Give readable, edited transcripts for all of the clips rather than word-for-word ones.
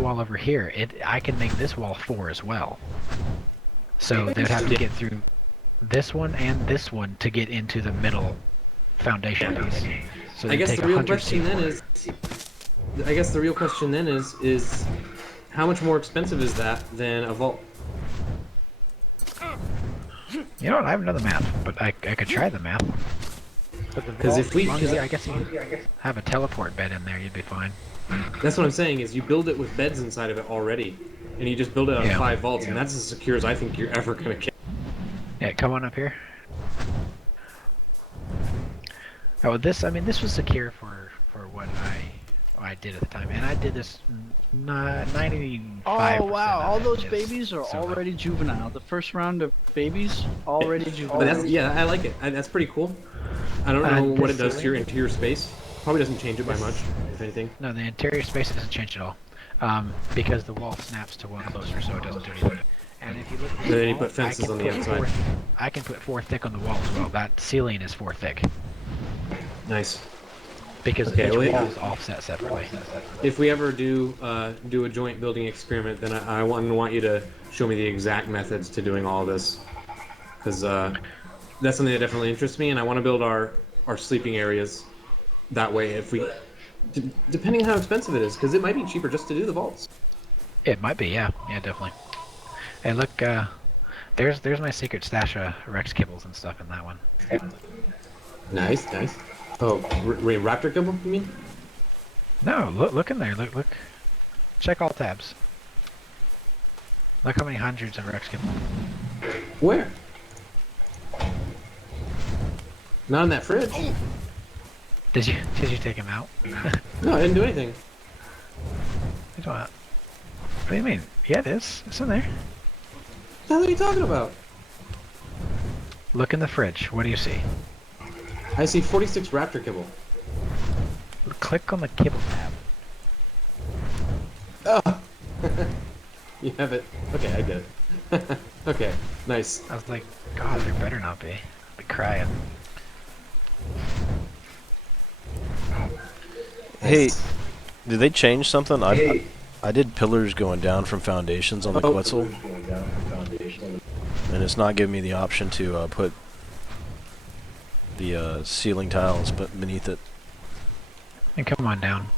wall over here, I can make this wall 4 as well. So they'd have to get through this one and this one to get into the middle foundation piece. So I they guess take the real 100 question then C4. I guess the real question then is how much more expensive is that than a vault? You know what? I have another map, but I could try the map. Because if we, I guess you have a teleport bed in there, you'd be fine. that's what I'm saying is you build it with beds inside of it already, and you just build it on 5 vaults, and that's as secure as I think you're ever gonna get. Yeah, come on up here. Oh, this was secure for what I did at the time, and I did this 95%. Oh wow! All those is babies are solo. already juvenile. The first round of babies already juvenile. But that's, yeah, I like it. That's pretty cool. I don't know what it does to your interior space. Probably doesn't change it by much, if anything. No, the interior space doesn't change at all, because the wall snaps to one closer, so it doesn't do anything. And if you look at But then you put fences on the outside. I can put 4 thick on the wall as well. That ceiling is 4 thick. Nice. Because each wall is offset separately. If we ever do a joint building experiment, then I want you to show me the exact methods to doing all this, because that's something that definitely interests me, and I want to build our sleeping areas that way. If we, depending on how expensive it is, because it might be cheaper just to do the vaults. It might be, yeah, definitely. Hey, look, there's my secret stash of Rex kibbles and stuff in that one. Nice. Oh, raptor kibble, you mean? No, look in there. Look. Check all tabs. Look how many hundreds of Rex kibble. Where? Not in that fridge. Did you take him out? No, I didn't do anything. What do you mean? Yeah, it is. It's in there. What the hell are you talking about? Look in the fridge. What do you see? I see 46 raptor kibble. Click on the kibble tab. Oh! You have it. Okay, I get it. Okay, nice. I was like, God, there better not be. I'll be crying. Hey, did they change something? I did pillars going down from foundations on the Quetzal, and it's not giving me the option to put the ceiling tiles beneath it. And come on down.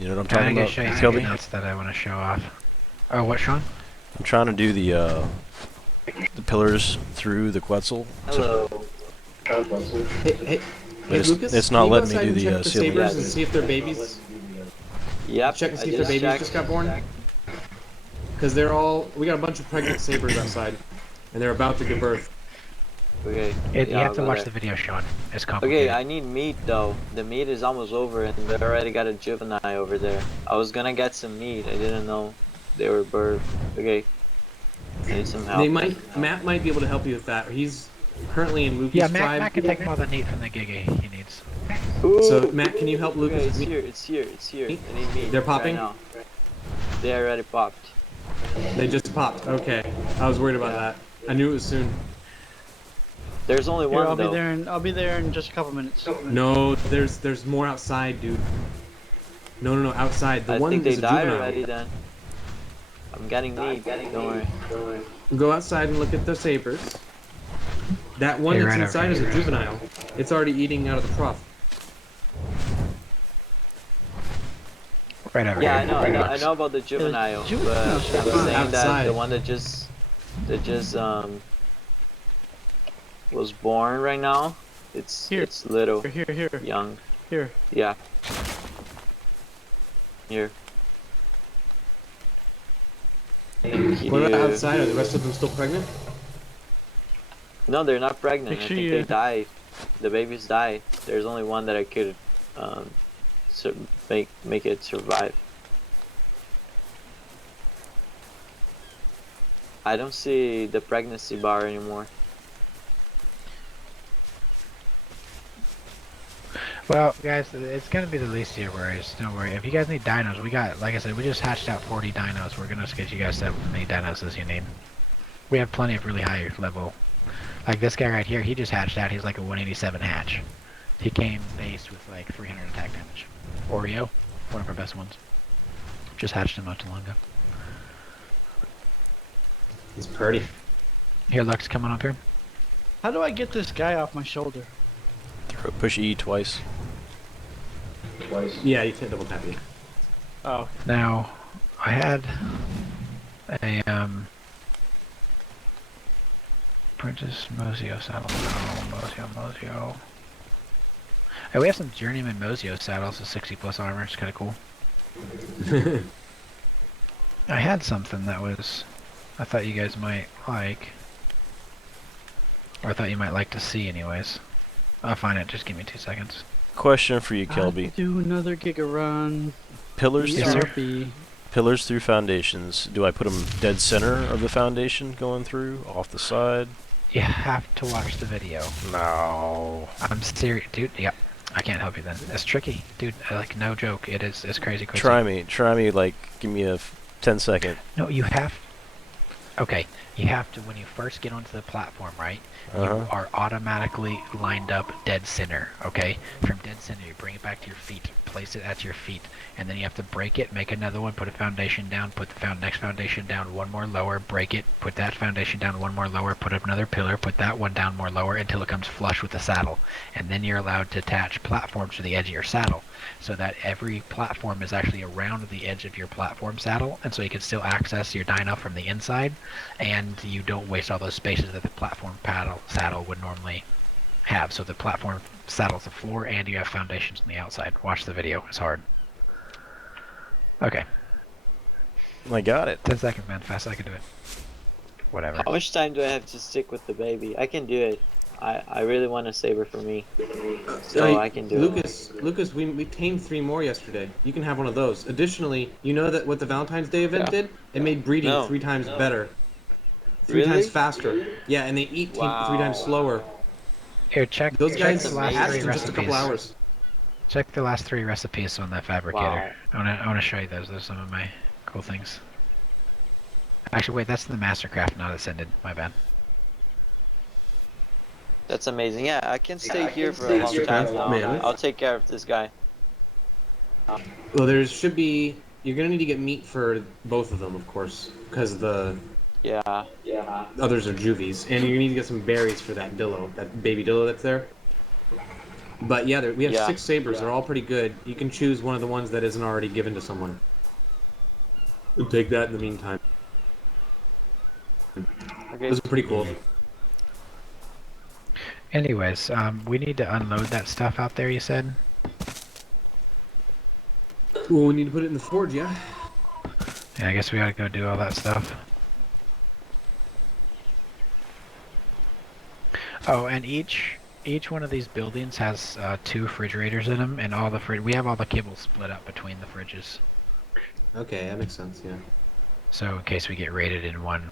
You know what I'm talking about, show you Kelby? something else that I want to show off. Oh, what, Sean? I'm trying to do the pillars through the Quetzal. Hello. Hey, Lucas, it's not letting me do the check the ceiling. sabers and see if they're babies. Yep. Check and see if their babies just got born. Because we got a bunch of pregnant sabers outside, and they're about to give birth. Okay. You have to watch the video, Sean. It's complicated. Okay, I need meat though. The meat is almost over, and they already got a juvenile over there. I was gonna get some meat. I didn't know they were birth. Okay. I need some help. Matt might be able to help you with that. He's currently in Lucas' tribe. Matt can take more than meat from the Gigi he needs. Ooh. So Matt, can you help Lucas? Okay, it's here. I need meat. They're popping? Right now. They already popped. They just popped. Okay. I was worried about that. I knew it was soon. There's only one I'll though. I'll be there in just a couple minutes. No, there's more outside, dude. No, outside. The I one think they is a died juvenile. already then. I'm getting meat. Don't worry. Go outside and look at the sabers. That one that's inside is a juvenile. It's already eating out of the trough. Right over Yeah, here. I know about the juvenile, but I'm saying that the one that just was born right now, it's little, Here. young. Here. Yeah. Here. What about outside? Are the rest of them still pregnant? No, they're not pregnant. Make I sure think you- they died. The babies died. There's only one that I could make it survive. I don't see the pregnancy bar anymore. Well, guys, it's gonna be the least of your worries. Don't worry. If you guys need dinos, we got, like I said, we just hatched out 40 dinos. We're gonna get you guys set with as many dinos as you need. We have plenty of really high level. Like this guy right here, he just hatched out. He's like a 187 hatch. He came based with like 300 attack damage. Oreo. One of our best ones. Just hatched him not too long ago. He's pretty. Here, Lux, coming up here. How do I get this guy off my shoulder? Push E twice. Yeah, you can't double tap me. Oh, Now, I had a Princess Mosio saddle. Oh, Mosio. Hey, we have some Journeyman Mosio saddles with 60 plus armor. It's kind of cool. I had something that was, I thought you guys might like, or I thought you might like to see, anyways. I'll find it. Just give me 2 seconds. Question for you, I Kelby. do another Giga Run. Pillars Yes, through sir. ERP. pillars through foundations. Do I put them dead center of the foundation going through, off the side? You have to watch the video. No. I'm serious, dude. Yep. I can't help you then. It's tricky, dude. Like, no joke. It is. It's crazy. Try me. Like, give me a 10-second. No, you have. Okay, you have to, when you first get onto the platform, right? You are automatically lined up dead center, okay? From dead center, you bring it back to your feet, place it at your feet, and then you have to break it, make another one, put a foundation down, put the next foundation down one more lower, break it, put that foundation down one more lower, put up another pillar, put that one down more lower until it comes flush with the saddle. And then you're allowed to attach platforms to the edge of your saddle, so that every platform is actually around the edge of your platform saddle, and so you can still access your dino from the inside, and you don't waste all those spaces that the platform saddle would normally have. So the platform saddles the floor, and you have foundations on the outside. Watch the video. It's hard. Okay. I got it. 10 seconds, man. Fast as I can do it. Whatever. How much time do I have to stick with the baby? I can do it. I really want a saber for me, so I can do it. Lucas, we tamed 3 more yesterday. You can have one of those. Additionally, you know that what the Valentine's Day event did? It made breeding 3 times better. 3 Really? times faster. Yeah, and they eat 3 times slower. Here, check. Those check guys the last hatched 3 in just a couple recipes. hours. Check the last 3 recipes on that fabricator. Wow. I wanna show you those. Those are some of my cool things. Actually, wait, that's the Mastercraft, not Ascended. My bad. That's amazing. Yeah, I can stay here for a long time now. Man. I'll take care of this guy. Well, there should be... You're going to need to get meat for both of them, of course, because the Yeah. others are juvies. And you need to get some berries for that dillo, that baby dillo that's there. But yeah, we have 6 sabers. They're all pretty good. You can choose one of the ones that isn't already given to someone. And take that in the meantime. Okay. Those are pretty cool. Anyways, we need to unload that stuff out there, you said? Well, we need to put it in the forge, yeah? Yeah, I guess we gotta go do all that stuff. Oh, and each one of these buildings has 2 refrigerators in them, and all the we have all the kibble split up between the fridges. Okay, that makes sense, yeah. So in case we get raided in one,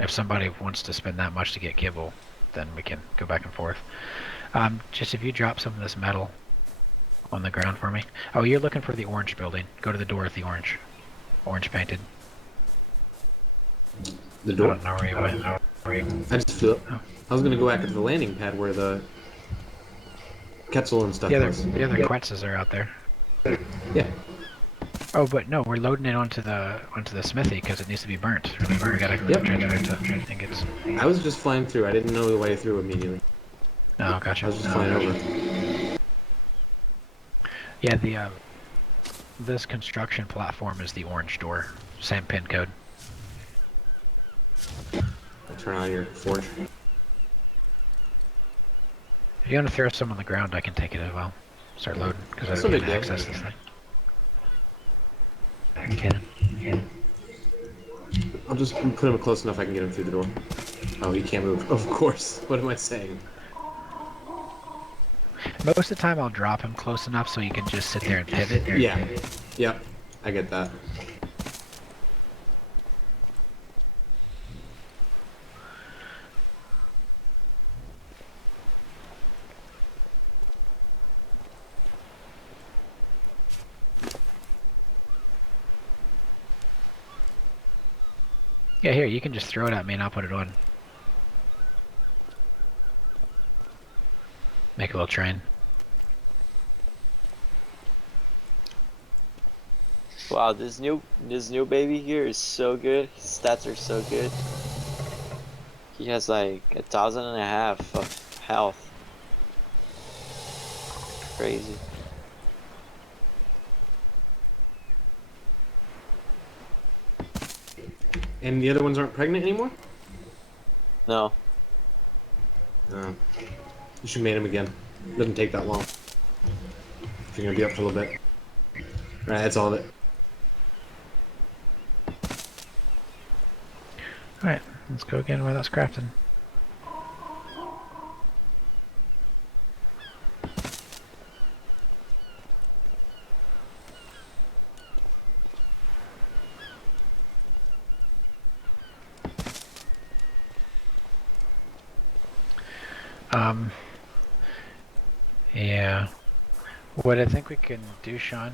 if somebody wants to spend that much to get kibble, then we can go back and forth. Just if you drop some of this metal on the ground for me. Oh, you're looking for the orange building. Go to the door with the orange. Orange painted. The I door? don't know where you went. I just flew up. I was gonna go back to the landing pad where the Quetzal and stuff was. The other Quetzals are out there. Yeah. Oh, but no, we're loading it onto the smithy because it needs to be burnt. Remember, we gotta transfer it to ingots. I was just flying through. I didn't know the way through immediately. Oh, gotcha. I was just flying over. Yeah, the this construction platform is the orange door. Same pin code. I'll turn on your forge. If you want to throw some on the ground, I can take it as well. Start loading because I That's no don't big get deal. access this thing. Okay. I'll just put him close enough I can get him through the door. Oh, he can't move. Of course. What am I saying? Most of the time, I'll drop him close enough so you can just sit there and pivot. Yeah. Yep. I get that. Yeah, here, you can just throw it at me and I'll put it on. Make a little train. Wow, this new baby here is so good. His stats are so good. He has like 1,500 of health. Crazy. And the other ones aren't pregnant anymore? No. No. You should mate them again. Doesn't take that long. If you're gonna be up for a little bit. Alright, that's all of it. Alright, let's go again while that's crafting. Yeah. What I think we can do, Sean,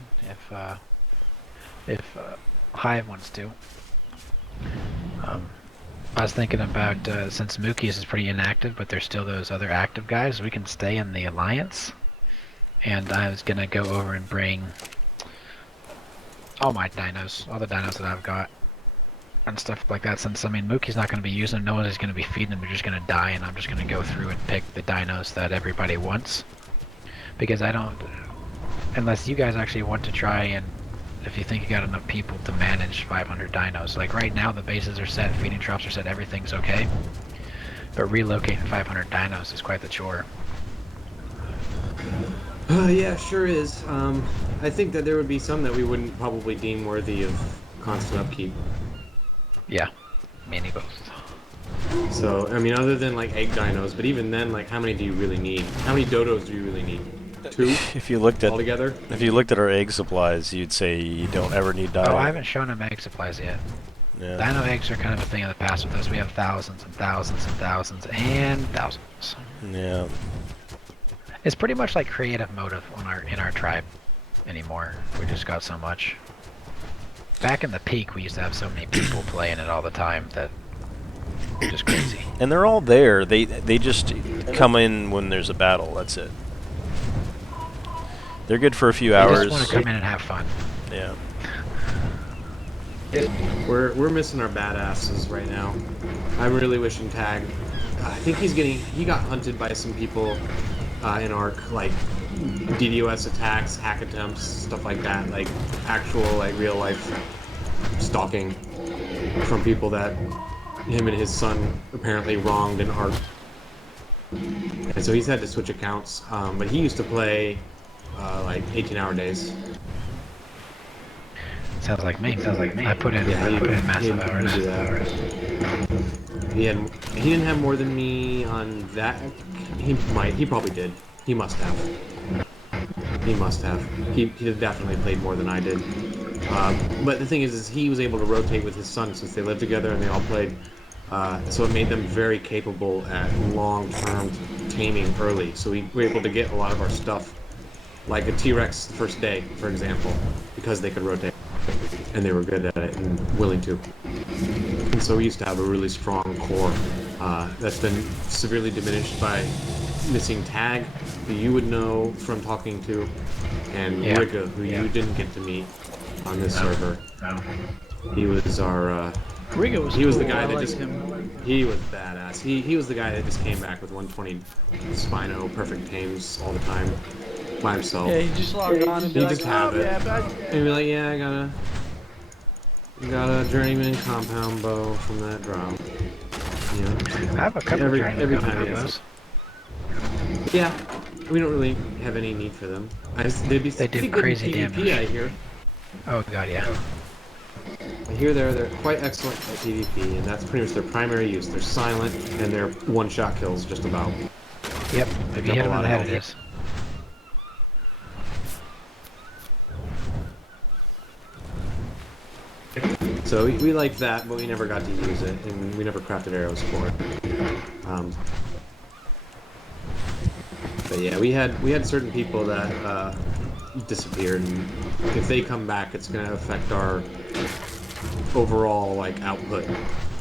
if Hive wants to. I was thinking about since Mookie's is pretty inactive, but there's still those other active guys. We can stay in the alliance, and I was gonna go over and bring all my dinos, all the dinos that I've got, and stuff like that. Since I mean Mookie's not gonna be using them, no one is gonna be feeding them. They're just gonna die, and I'm just gonna go through and pick the dinos that everybody wants, because I don't. Unless you guys actually want to try and, if you think you got enough people to manage 500 dinos. Like right now the bases are set, feeding troughs are set, everything's okay. But relocating 500 dinos is quite the chore. Yeah, sure is. I think that there would be some that we wouldn't probably deem worthy of constant upkeep. Yeah, mini both. So, I mean, other than like egg dinos, but even then, like, how many do you really need? How many dodos do you really need? 2 If you looked at altogether? if you looked at our egg supplies, you'd say you don't ever need dino. Oh, I haven't shown them egg supplies yet. Yeah. Dino eggs are kind of a thing of the past with us. We have thousands and thousands and thousands and thousands. Yeah. It's pretty much like creative mode in our tribe anymore. We just got so much. Back in the peak, we used to have so many people playing it all the time that just crazy. And they're all there. They just come in when there's a battle. That's it. They're good for a few They hours. just want to come in and have fun. Yeah. We're missing our badasses right now. I'm really wishing Tag. I think he got hunted by some people in Ark, like DDoS attacks, hack attempts, stuff like that, like actual like real life stalking from people that him and his son apparently wronged in Ark. And so he's had to switch accounts, but he used to play like 18-hour days. Sounds like me. I put in massive hours. He didn't have more than me on that. He probably did. He must have. He definitely played more than I did. But the thing is he was able to rotate with his son since they lived together and they all played. So it made them very capable at long-term taming early. So we were able to get a lot of our stuff, like a T-Rex the first day, for example, because they could rotate. And they were good at it and willing to. And so we used to have a really strong core that's been severely diminished by missing Tag, who you would know from talking to, and Riga, who you didn't get to meet on this server. No. He was our. Riga was. He was the cool. guy I that liked just. him. He was badass. He was the guy that just came back with 120 Spino perfect tames all the time by himself. Yeah, he just logged on and be He like, just have oh, it. yeah, but And be like, yeah, I got a journeyman compound bow from that drop. Yeah. I have a couple Every journeyman time compound he bows. Yeah, we don't really have any need for them. They'd be They do pretty good crazy in PvP, damage. I hear. Oh god, yeah. I hear they're quite excellent at PvP, and that's pretty much their primary use. They're silent, and they're one-shot kills just about. Yep, if you hit him in the head, it is. So we liked that, but we never got to use it, and we never crafted arrows for it. But yeah, we had certain people that disappeared, and if they come back, it's going to affect our overall like output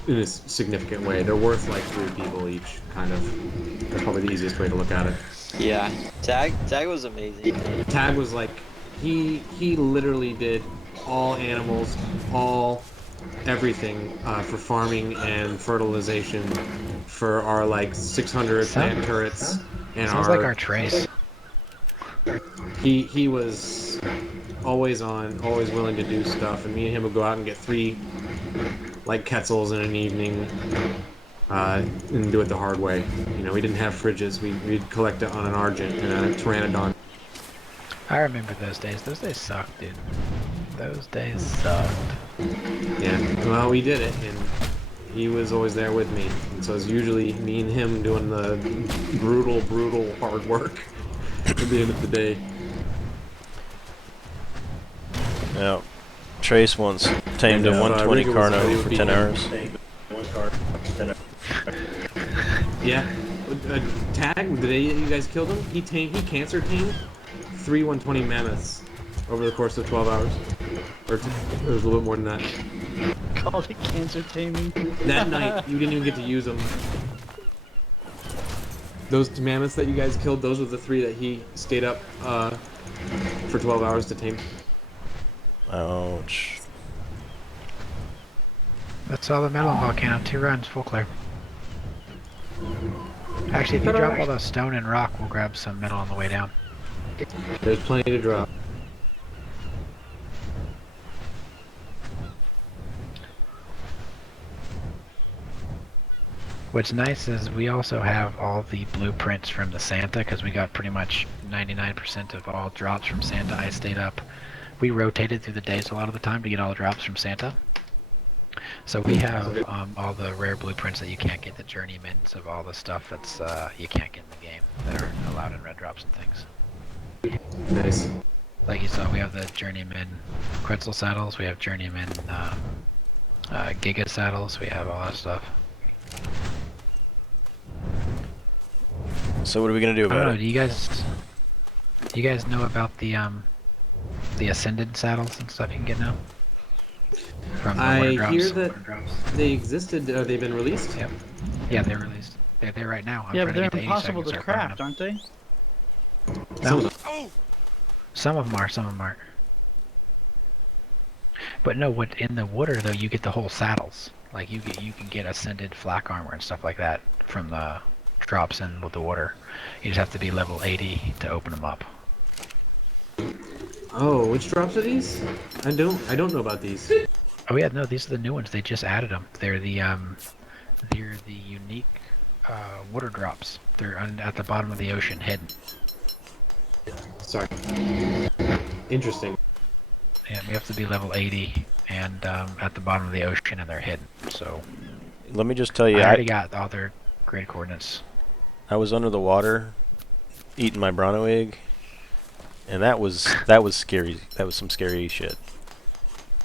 in a significant way. They're worth like 3 people each, kind of. That's probably the easiest way to look at it. Yeah, Tag was amazing. Tag was like, he literally did all animals, all everything for farming and fertilization for our like 600 plant turrets and Sounds like our our trace. he was always on, always willing to do stuff, and me and him would go out and get 3 like Quetzals in an evening, and do it the hard way. You know, we didn't have fridges. We'd collect it on an Argent and a Pteranodon. I remember those days. Those days sucked, dude. Those days sucked. Yeah, well, we did it, and he was always there with me. And so it's usually me and him doing the brutal, brutal hard work at the end of the day. Yeah. Trace once tamed a And, 120 Rigger was Carno ready for to 10 be- hours. Yeah. Tag, the day you guys killed him, he cancer tamed 3 120 mammoths over the course of 12 hours. Or it was a little bit more than that. Called it cancer taming. That night, you didn't even get to use them. Those mammoths that you guys killed, those were the 3 that he stayed up for 12 hours to tame. Ouch. That's all the metal in Volcano. 2 runs, full clear. Actually, if you drop all the stone and rock, we'll grab some metal on the way down. There's plenty to drop. What's nice is we also have all the blueprints from the Santa, because we got pretty much 99% of all drops from Santa. I stayed up. We rotated through the days a lot of the time to get all the drops from Santa. So we have all the rare blueprints that you can't get, the journeymans of all the stuff that's you can't get in the game that are allowed in red drops and things. Nice. Like you saw, we have the journeyman Quetzal saddles, we have journeyman Giga saddles, we have all that stuff. So what are we gonna do I don't about know, it? do you guys know about the ascended saddles and stuff you can get now? From the I water drops. hear that they existed. They've been released. Yep. Yeah, they're released. They're there right now. I'm Yeah, trying but they're to get to 80 impossible seconds to to start craft, farming aren't they? them. No, some of them are, some of them aren't. But no, what in the water though, you get the whole saddles. Like you can get ascended flak armor and stuff like that from the drops in with the water. You just have to be level 80 to open them up. Oh, which drops are these? I don't know about these. Oh yeah, no, these are the new ones. They just added them. They're the unique water drops. They're at the bottom of the ocean, hidden. Sorry. Interesting. And we have to be level 80 and at the bottom of the ocean, and they're hidden. So Let me just tell you, I already got all their grid coordinates. I was under the water eating my Bronto egg, and that was scary. That was some scary shit.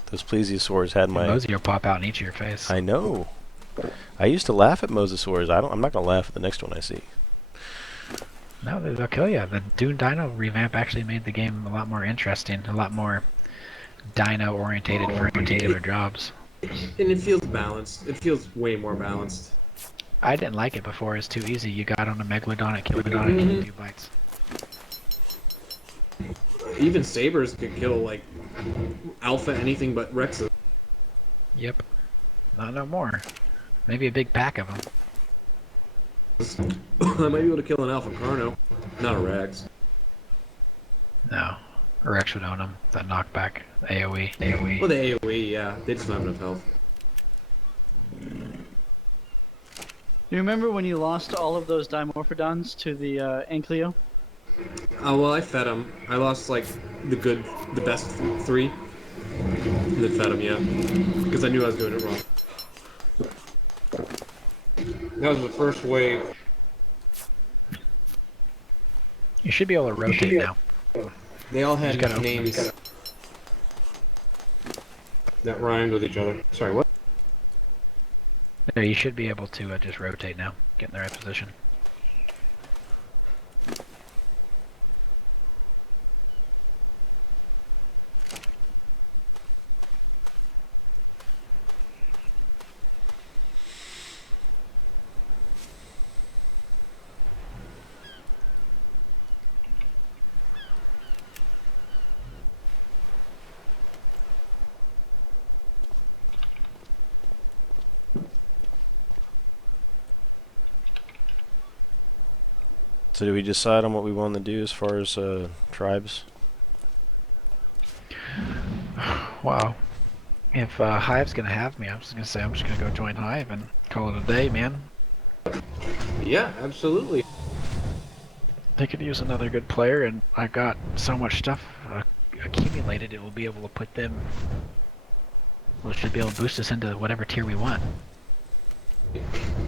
Those plesiosaurs had my... Mosey will pop out and eat your face. I know. I used to laugh at mosasaurs. I'm not gonna laugh at the next one I see. No, they'll kill you. The Dune Dino revamp actually made the game a lot more interesting, a lot more dino orientated for particular jobs. And it feels balanced. It feels way more balanced. I didn't like it before. It's too easy. You got on a megalodon, it killed it in a few bites. Even sabers could kill like alpha anything but Rexes. Yep. Not no more. Maybe a big pack of them. I might be able to kill an alpha Carno, not a Rex. No. Rex would own them. That knockback. AoE. Well, the AoE, yeah, they just don't have enough health. You remember when you lost all of those Dimorphodons to the Ankylo? Oh well, I fed them. I lost like the best 3. And then fed them, yeah, because I knew I was doing it wrong. That was the first wave. You should be able to rotate now. They all had You just gotta open names that rhymed with each other. Sorry, what? No, you should be able to just rotate now. Get in the right position. So do we decide on what we want to do as far as tribes? Wow. If Hive's gonna have me, I'm just gonna say I'm just gonna go join Hive and call it a day, man. Yeah, absolutely. They could use another good player, and I've got so much stuff accumulated, it will be able to put them. Well, it should be able to boost us into whatever tier we want.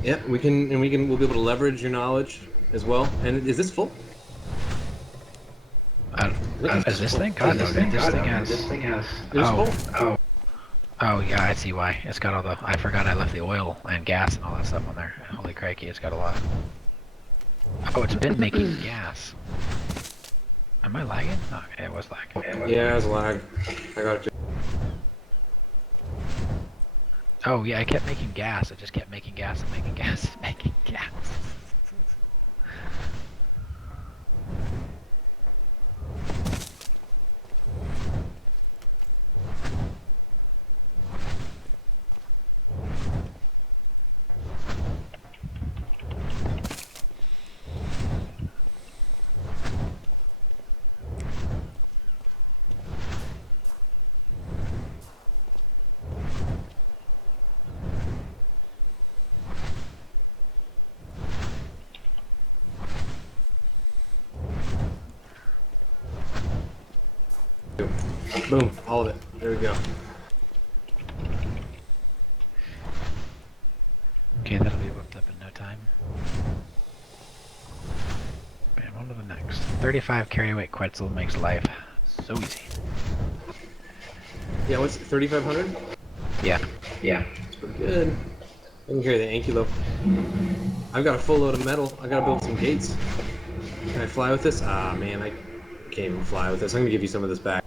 Yeah, we'll be able to leverage your knowledge as well. And is this full? Is this thing? God, no, this thing has. Oh, full. oh, yeah, I see why. It's got all the. I forgot I left the oil and gas and all that stuff on there. Holy crikey, it's got a lot. Oh, it's been making gas. Am I lagging? Oh, it was lagging. Yeah, it was lag. I got you. Oh, yeah, I kept making gas. It just kept making gas and making gas and making gas. Boom, all of it. There we go. Okay, that'll be whipped up in no time. Man, on to the next. 35 carryweight Quetzal makes life so easy. Yeah, what's it, 3,500? Yeah. That's pretty good. I can carry the Ankylo. I've got a full load of metal. I gotta build some gates. Can I fly with this? Ah, man, I can't even fly with this. I'm gonna give you some of this back.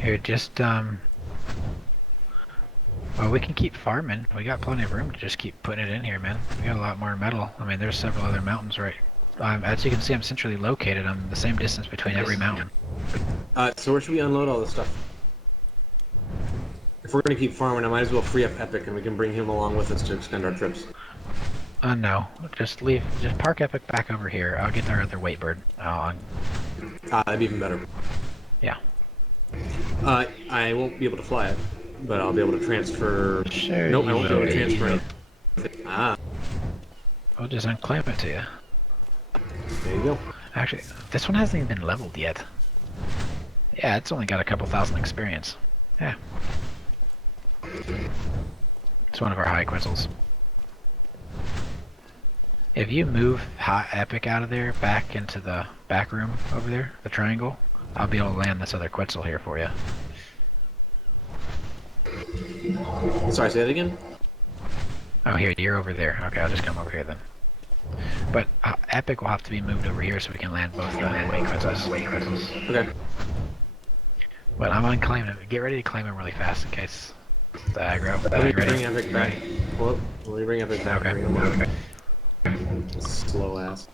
Here, just, well, we can keep farming. We got plenty of room to just keep putting it in here, man. We got a lot more metal. I mean, there's several other mountains, right? As you can see, I'm centrally located. I'm the same distance between every mountain. So where should we unload all this stuff? If we're gonna keep farming, I might as well free up Epic and we can bring him along with us to extend our trips. No. Just park Epic back over here. I'll get our other weight bird. That'd be even better. Yeah. I won't be able to fly it, but I'll be able to transfer. Sure. Nope, I won't be able to transfer it. Ah, I'll just unclaim it to you. there you go. Actually, this one hasn't even been leveled yet. Yeah, it's only got a couple thousand experience. Yeah. It's one of our high Quetzals. If you move Epic out of there, back into the back room over there, the triangle, I'll be able to land this other Quetzal here for you. Sorry, say that again? Oh, here, you're over there. Okay, I'll just come over here then. But Epic will have to be moved over here so we can land both the weight Quetzals. Okay. But I'm unclaiming him. Get ready to claim him really fast in case the aggro. Let me Ready? bring Epic back. Well, let me bring Epic back. Okay. Bring him back. Slow ass.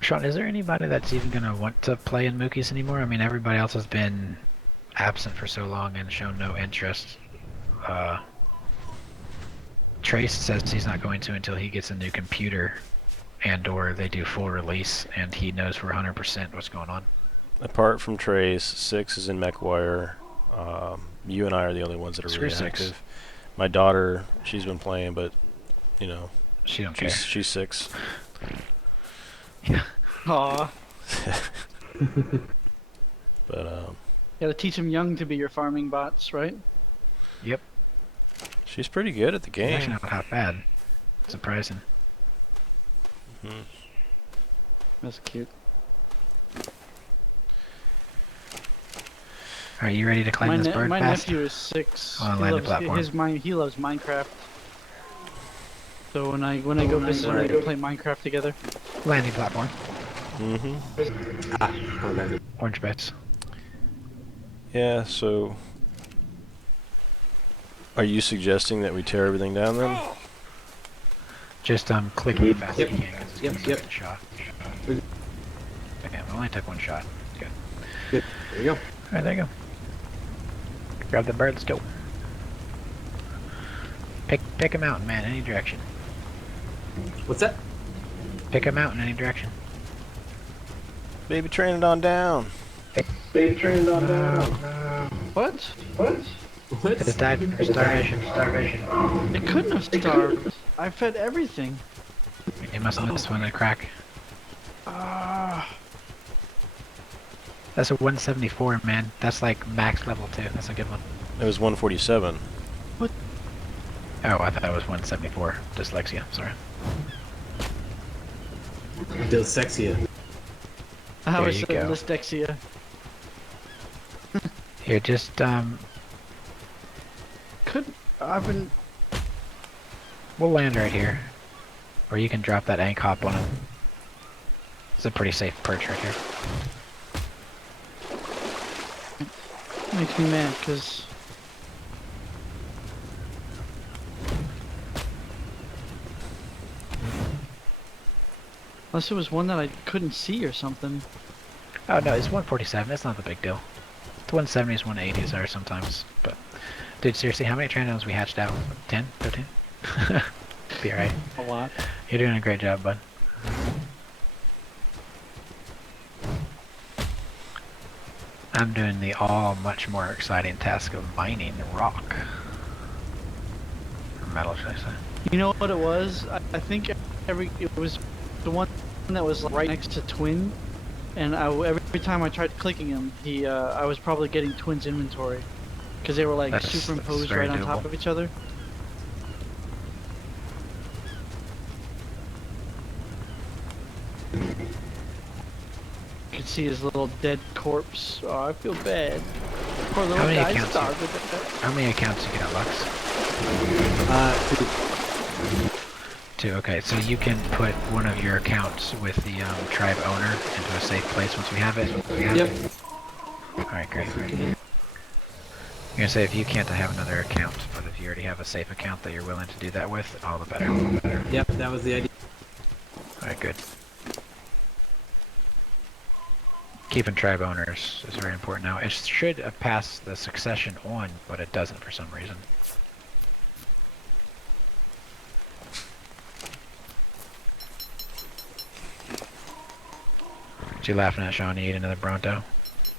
Sean, is there anybody that's even going to want to play in Mookie's anymore? I mean, everybody else has been absent for so long and shown no interest. Trace says he's not going to until he gets a new computer and or they do full release and he knows for 100% what's going on. Apart from Trace, Six is in MechWire. You and I are the only ones that are Screw really Six. active. My daughter, she's been playing, but you know, She don't care. she's 6. Aw. But Gotta teach them young to be your farming bots, right? Yep. she's pretty good at the It's game. actually not half bad. Surprising. Mhm. That's cute. Are you ready to claim this bird my fast? nephew is 6. On land the platform. He loves Minecraft. So when I go visit him, we can play Minecraft together. Landing platform. Coming back. Orange bits. Yeah. So, are you suggesting that we tear everything down then? Just click E fast Yep. as you can. 'Cause it's Yep, gonna yep. get shot. We- Okay, only took one shot. Good. Good. There you go. Alright, there you go. Grab the bird, let's go. Pick a mountain, man, any direction. What's that? Pick a mountain, any direction. Baby, train it on down. Baby trained on What? What? It died from starvation. It couldn't have starved. I fed everything. You must have missed one in a crack. That's a 174, man. That's like max level 2. That's a good one. It was 147. Oh, I thought it was 174. Dyslexia, sorry. Dyslexia. I There was you go. dyslexia. Here, just, I've been. we'll land right here. Or you can drop that ank hop on him. It's a pretty safe perch right here. Makes me mad because. Unless it was one that I couldn't see or something. Oh no, it's 147. It's not the big deal. The 170s, 180s are sometimes, but dude, seriously, how many Tyrannos we hatched out? 10, 13? Be alright. A lot. You're doing a great job, bud. I'm doing the much more exciting task of mining rock. Or metal, should I say? You know what it was? I think it was the one that was right next to Twin, and every time I tried clicking him, I was probably getting Twin's inventory because they were like That's superimposed very right on top doable. of each other. You could see his little dead corpse. Oh, I feel bad. Poor little many guy accounts starved you- to death. How many accounts you got, Lux? 2, okay. So you can put one of your accounts with the tribe owner into a safe place once we have it. Yep. Alright, great. You're gonna say if you can't, I have another account, but if you already have a safe account that you're willing to do that with, all the better. Yep, that was the idea. Alright, good. Keeping tribe owners is very important now. It should pass the succession on, but it doesn't for some reason. What you laughing at, Sean? You eat another Bronto?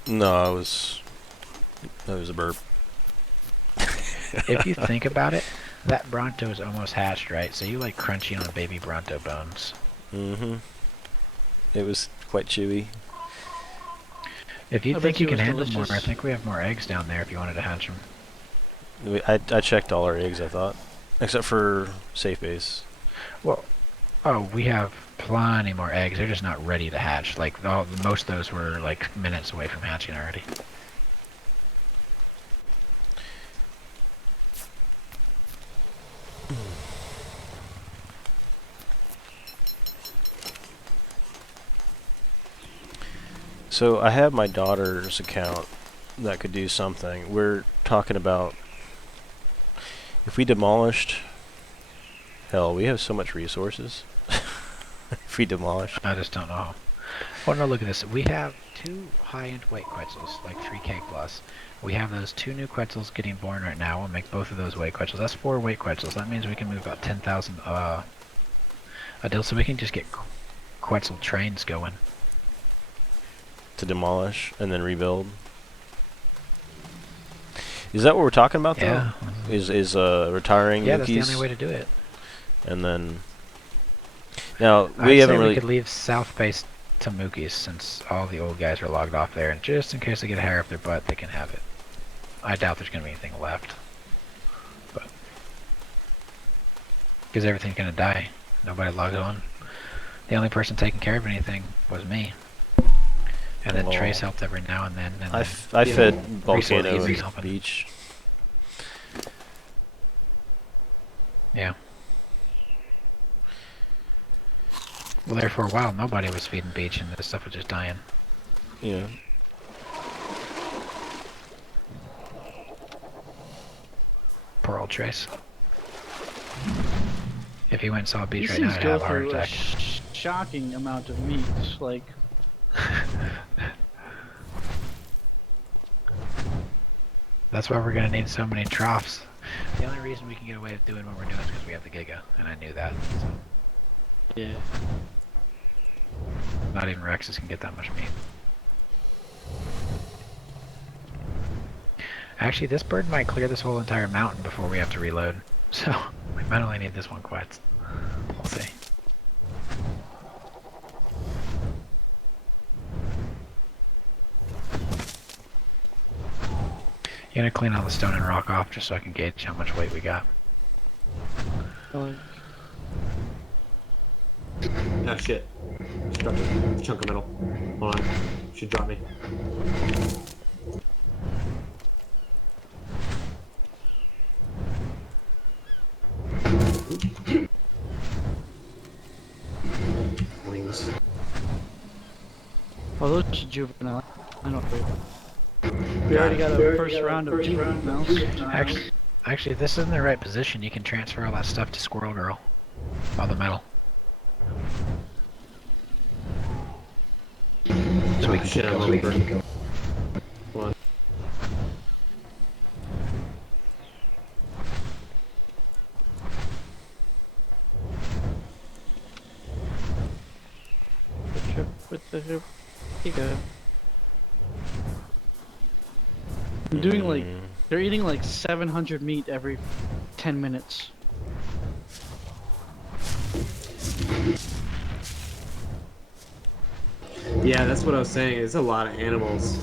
No, that was a burp. If you think about it, that Bronto is almost hatched, right? So you like crunchy on baby Bronto bones. Mm-hmm. It was quite chewy. If you I think bet you it can was handle more, I delicious. think we have more eggs down there if you wanted to hatch them. I checked all our eggs, I thought. Except for safe base. Well, oh, we have plenty more eggs. They're just not ready to hatch. Like, most of those were like minutes away from hatching already. So I have my daughter's account that could do something. We're talking about if we demolished. Hell, we have so much resources. If we demolished. I just don't know. Well, no, look at this. We have 2 high-end white Quetzals, like 3K plus. We have those 2 new Quetzals getting born right now. We'll make both of those white Quetzals. That's 4 white Quetzals. That means we can move about 10,000 a deal, so we can just get Quetzal trains going. To demolish and then rebuild. Is that what we're talking about, though? Yeah. Is retiring Yeah, that's the Yukis only way to do it. and then. Now I'd we haven't say really. we could leave South Base to Mookie's since all the old guys are logged off there, and just in case they get a hair up their butt, they can have it. I doubt there's gonna be anything left, but because everything's gonna die, nobody logs on. The only person taking care of anything was me, and then Well, Trace helped every now and then. And I then fed Resource Volcano easy and helping. Beach. yeah. Well, there for a while, nobody was feeding Beach, and this stuff was just dying. Yeah. Poor old Trace. If he went and saw Beach These right now, things he'd go have a heart through a attack. shocking amount of meat. Like, That's why we're gonna need so many troughs. The only reason we can get away with doing what we're doing is because we have the Giga, and I knew that. So. Yeah. Not even Rexes can get that much meat. Actually, this bird might clear this whole entire mountain before we have to reload. So, we might only need this one Quetz. We'll see. You gonna clean all the stone and rock off just so I can gauge how much weight we got. Like, Ah, shit. Just dropped a chunk of metal. Hold on. Should drop me. Wings. oh, those are juvenile. I know. We already got a first round of juveniles. Actually, if this isn't the right position, you can transfer all that stuff to Squirrel Girl. All the metal. So we can Shit, I'm over. Hold on. The trip with the hip. Giga. I'm doing like, they're eating like 700 meat every 10 minutes. Yeah, that's what I was saying. It's a lot of animals.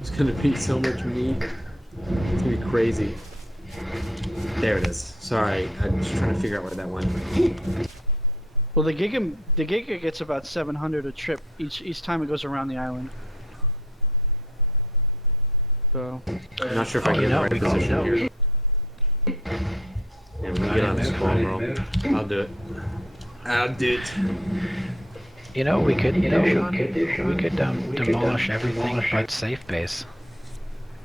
There's gonna be so much meat. It's gonna be crazy. There it is. Sorry, I'm just trying to figure out where that went. Well, the Giga gets about 700 a trip each time it goes around the island. So. I'm not sure if I get in the right position here. Yeah, we get on this phone, bro. I'll do it. I'll do it. You know what we could do, Sean? We could demolish everything but safe base.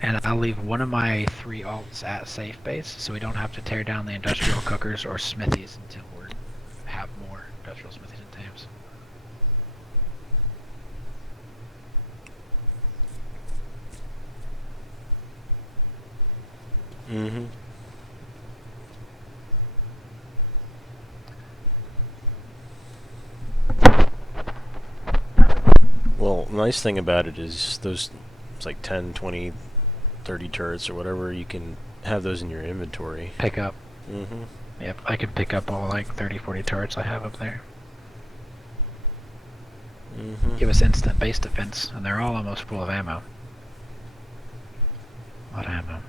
And I'll leave one of my 3 alts at safe base, so we don't have to tear down the industrial cookers or smithies until we have more industrial smithies and tames. Mm-hmm. Well, the nice thing about it is those, it's like 10, 20, 30 turrets or whatever, you can have those in your inventory. Pick up. Mm-hmm. Yep, I could pick up all like 30, 40 turrets I have up there. Mm-hmm. Give us instant base defense, and they're all almost full of ammo. A lot of ammo.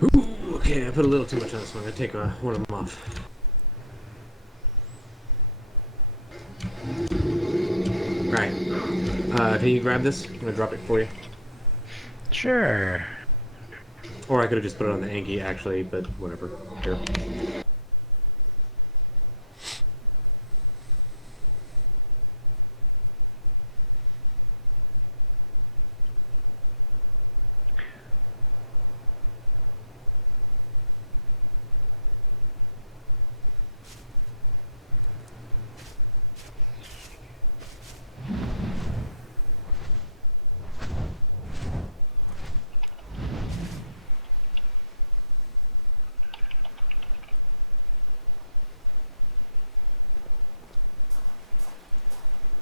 Ooh, okay, I put a little too much on this one. I'm gonna take one of them off. Right. Can you grab this? I'm gonna drop it for you. Sure. Or I could have just put it on the Anki, actually, but whatever. Here.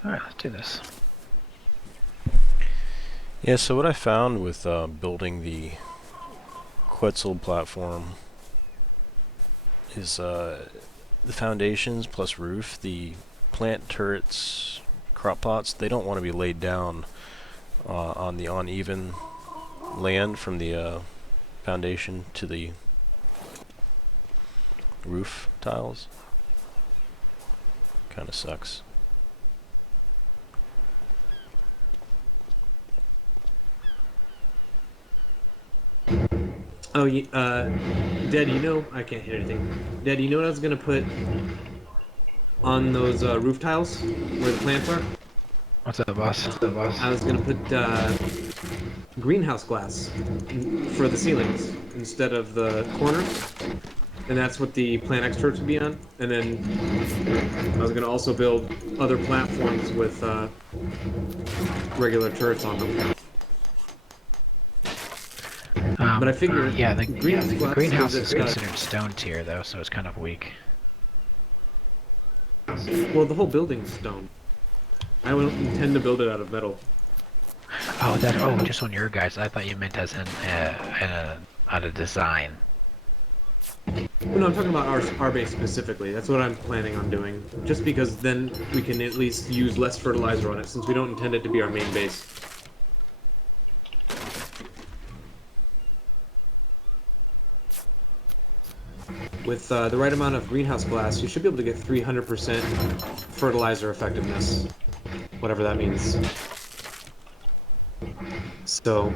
Alright, let's do this. Yeah, so what I found with building the Quetzal platform is the foundations plus roof, the plant turrets, crop pots, they don't want to be laid down on the uneven land from the foundation to the roof tiles. Kind of sucks. Oh, Dad, you know, I can't hear anything. Dad, you know what I was gonna put on those roof tiles where the plants are? What's up, boss? I was gonna put greenhouse glass for the ceilings instead of the corner, and that's what the plant experts would be on. And then I was going to also build other platforms with regular turrets on them. But I figure yeah, the glass greenhouse gives is it, considered stone tier though, so it's kind of weak. well, the whole building's stone. I don't intend to build it out of metal. Oh, just on your guys. I thought you meant as in out of design. Well, no, I'm talking about our base specifically. That's what I'm planning on doing. Just because then we can at least use less fertilizer on it, since we don't intend it to be our main base. With the right amount of greenhouse glass, you should be able to get 300% fertilizer effectiveness, whatever that means. So,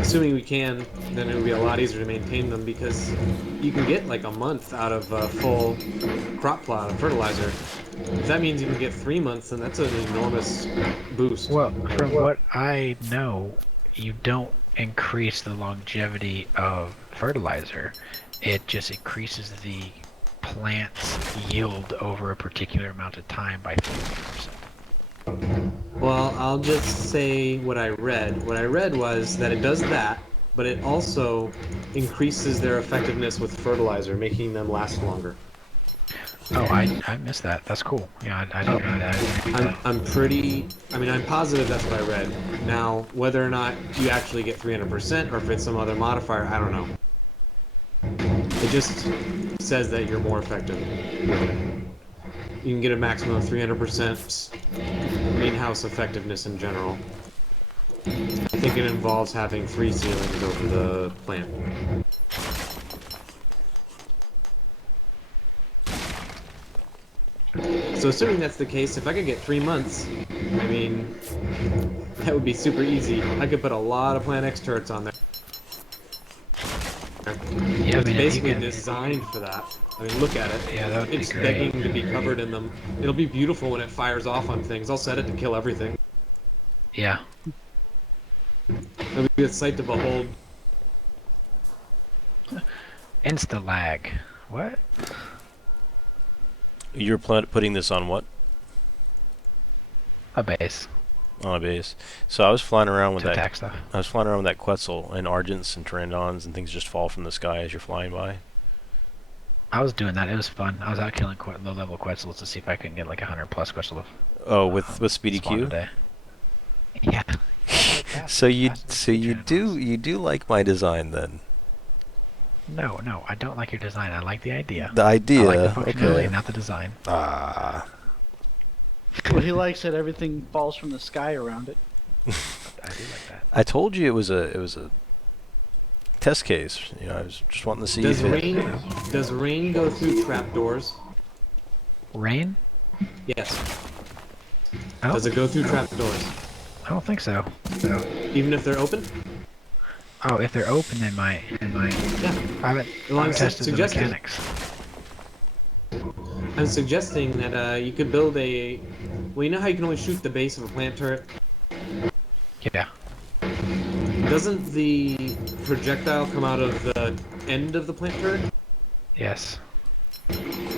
assuming we can, then it would be a lot easier to maintain them, because you can get like a month out of a full crop plot of fertilizer. If that means you can get 3 months, then that's an enormous boost. Well, from what I know, you don't increase the longevity of fertilizer. It just increases the plant's yield over a particular amount of time by 50%. Well, I'll just say what I read. What I read was that it does that, but it also increases their effectiveness with fertilizer, making them last longer. Oh, I missed that. That's cool. Yeah, I didn't know that. I'm positive that's what I read. Now, whether or not you actually get 300% or if it's some other modifier, I don't know. It just says that you're more effective with it. You can get a maximum of 300% greenhouse effectiveness in general. I think it involves having 3 ceilings over the plant. So assuming that's the case, if I could get 3 months, I mean, that would be super easy. I could put a lot of Plant X turrets on there. Yeah, It's basically designed for that. I mean, look at it. Yeah, that would be It's great. begging to be covered in them. It'll be beautiful when it fires off on things. I'll set it to kill everything. Yeah. It'll be a sight to behold. Insta lag. What? You're putting this on what? A base On a base. So I was flying around with to that. attack stuff. I was flying around with that Quetzal, and Argents and Pterandons and things just fall from the sky as you're flying by. I was doing that. It was fun. I was out killing low-level Quetzals to see if I could get like 100 plus Quetzal. Oh, with Speedy Q. Today. Yeah. So you do like my design then? No, I don't like your design. I like the idea. The idea. I like the functionality, Okay. not the design. Ah. Well, he likes that everything falls from the sky around it. I do like that. I told you it was a test case. You know, I was just wanting to see Does if it. does rain go through trapdoors? Rain? Yes. I don't, Does it go through trapdoors? I don't think so. Even if they're open? Oh, if they're open, they might. Yeah. I Well, I'm haven't tested the suggesting. mechanics. I'm suggesting that you could build a... Well, you know how you can only shoot the base of a plant turret? Yeah. Doesn't the projectile come out of the end of the plant turret? Yes.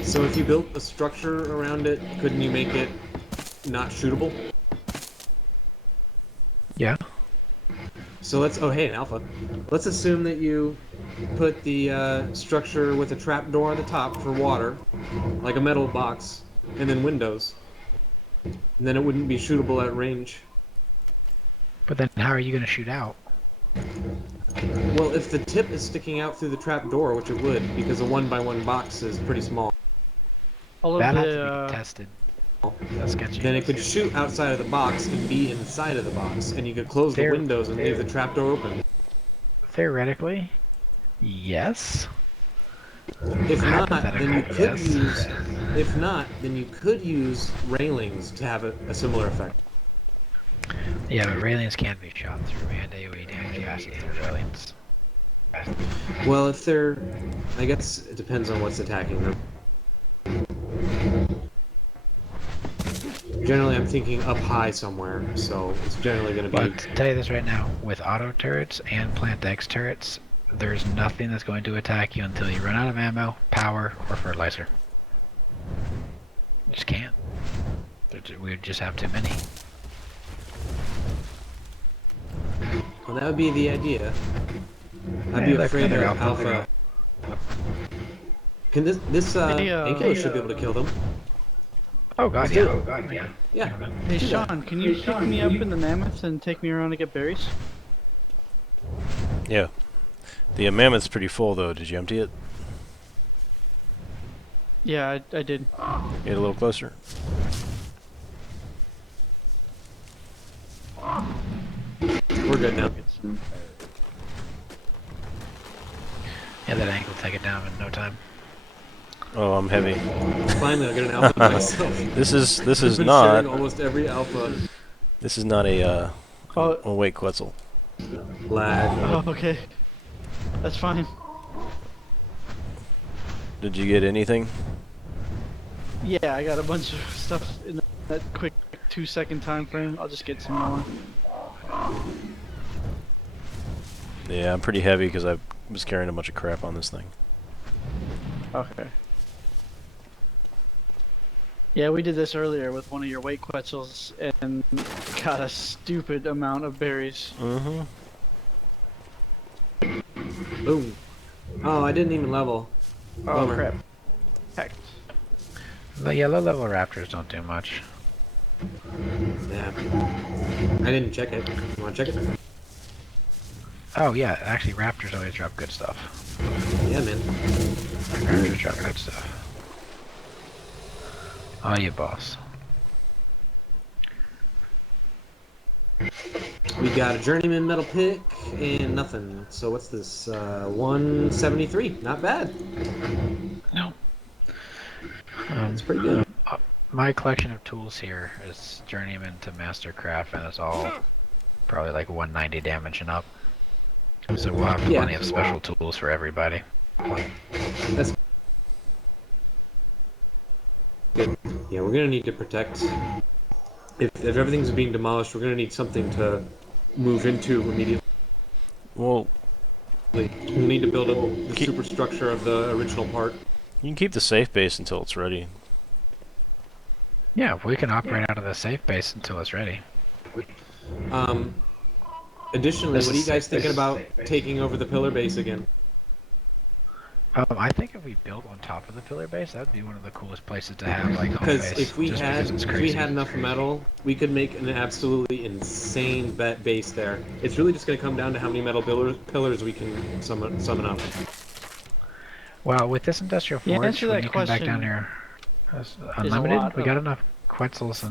So if you built a structure around it, couldn't you make it not shootable? Yeah. So let's... Oh, hey, an alpha. Let's assume that you put the structure with a trap door on the top for water, like a metal box, and then windows. And then it wouldn't be shootable at range. But then how are you going to shoot out? Well, if the tip is sticking out through the trap door, which it would, because a 1x1 box is pretty small, All of That has the to be tested. That's sketchy. then it could shoot outside of the box and be inside of the box, and you could close the windows and leave the trap door open. Theoretically, yes. If not, then you Hypothetical, could yes. use. If not, then you could use railings to have a similar effect. Yeah, but railings can be shot through, and AoE damage passes through railings. Well, if they're, I guess it depends on what's attacking them. Generally, I'm thinking up high somewhere, so it's generally going to But be. to tell you this right now, with auto turrets and plant X turrets, there's nothing that's going to attack you until you run out of ammo, power, or fertilizer. You just can't. We just have too many. Well, that would be the idea. I'd Hey, be look, afraid another of alpha. alpha. Can this Ankylo should be able to kill them? Oh god, Let's yeah. do it. Oh god, yeah. Yeah. Hey do that. Sean, can you pick me up in the mammoth and take me around to get berries? Yeah. The mammoth's pretty full though. Did you empty it? Yeah, I did. Get a little closer. We're good now. Yeah, that angle will take it down in no time. Oh, I'm heavy. Finally, I got an alpha to myself. This is I've been not. sharing almost every alpha. This is not a. Oh. Oh wait, Quetzal. Lag. Oh, okay. That's fine. Did you get anything? Yeah, I got a bunch of stuff in that quick 2-second time frame. I'll just get some more. Yeah, I'm pretty heavy because I was carrying a bunch of crap on this thing. Okay. Yeah, we did this earlier with one of your weight Quetzals and got a stupid amount of berries. Mm-hmm. Boom. Oh, I didn't even level. Oh Bummer. crap. Heck. The yellow level raptors don't do much. Yeah. I didn't check it. You want to check it? Oh yeah, actually raptors always drop good stuff. Yeah, man. Raptors drop good stuff. Oh, you boss. We got a journeyman metal pick and nothing. So what's this? 173. Not bad. No. It's pretty good. My collection of tools here is journeyman to mastercraft, and it's all probably like 190 damage and up. So we'll have plenty of special tools for everybody. That's good. Yeah, we're gonna need to protect. If everything's being demolished, we're gonna need something to move into immediately. Well, We'll need to build up the superstructure of the original part. you can keep the safe base until it's ready. Yeah, we can operate out of the safe base until it's ready. Additionally, This what are you is guys safe thinking base. about taking over the pillar base again? I think if we built on top of the pillar base, that'd be one of the coolest places to have like home Because base. if we just had because it's if we crazy. had enough metal, we could make an absolutely insane base there. It's really just going to come down to how many metal pillars we can summon up. Well, with this industrial Yeah, forge, answer when that you come back down question here, is a unlimited. lot We of- got enough Quetzals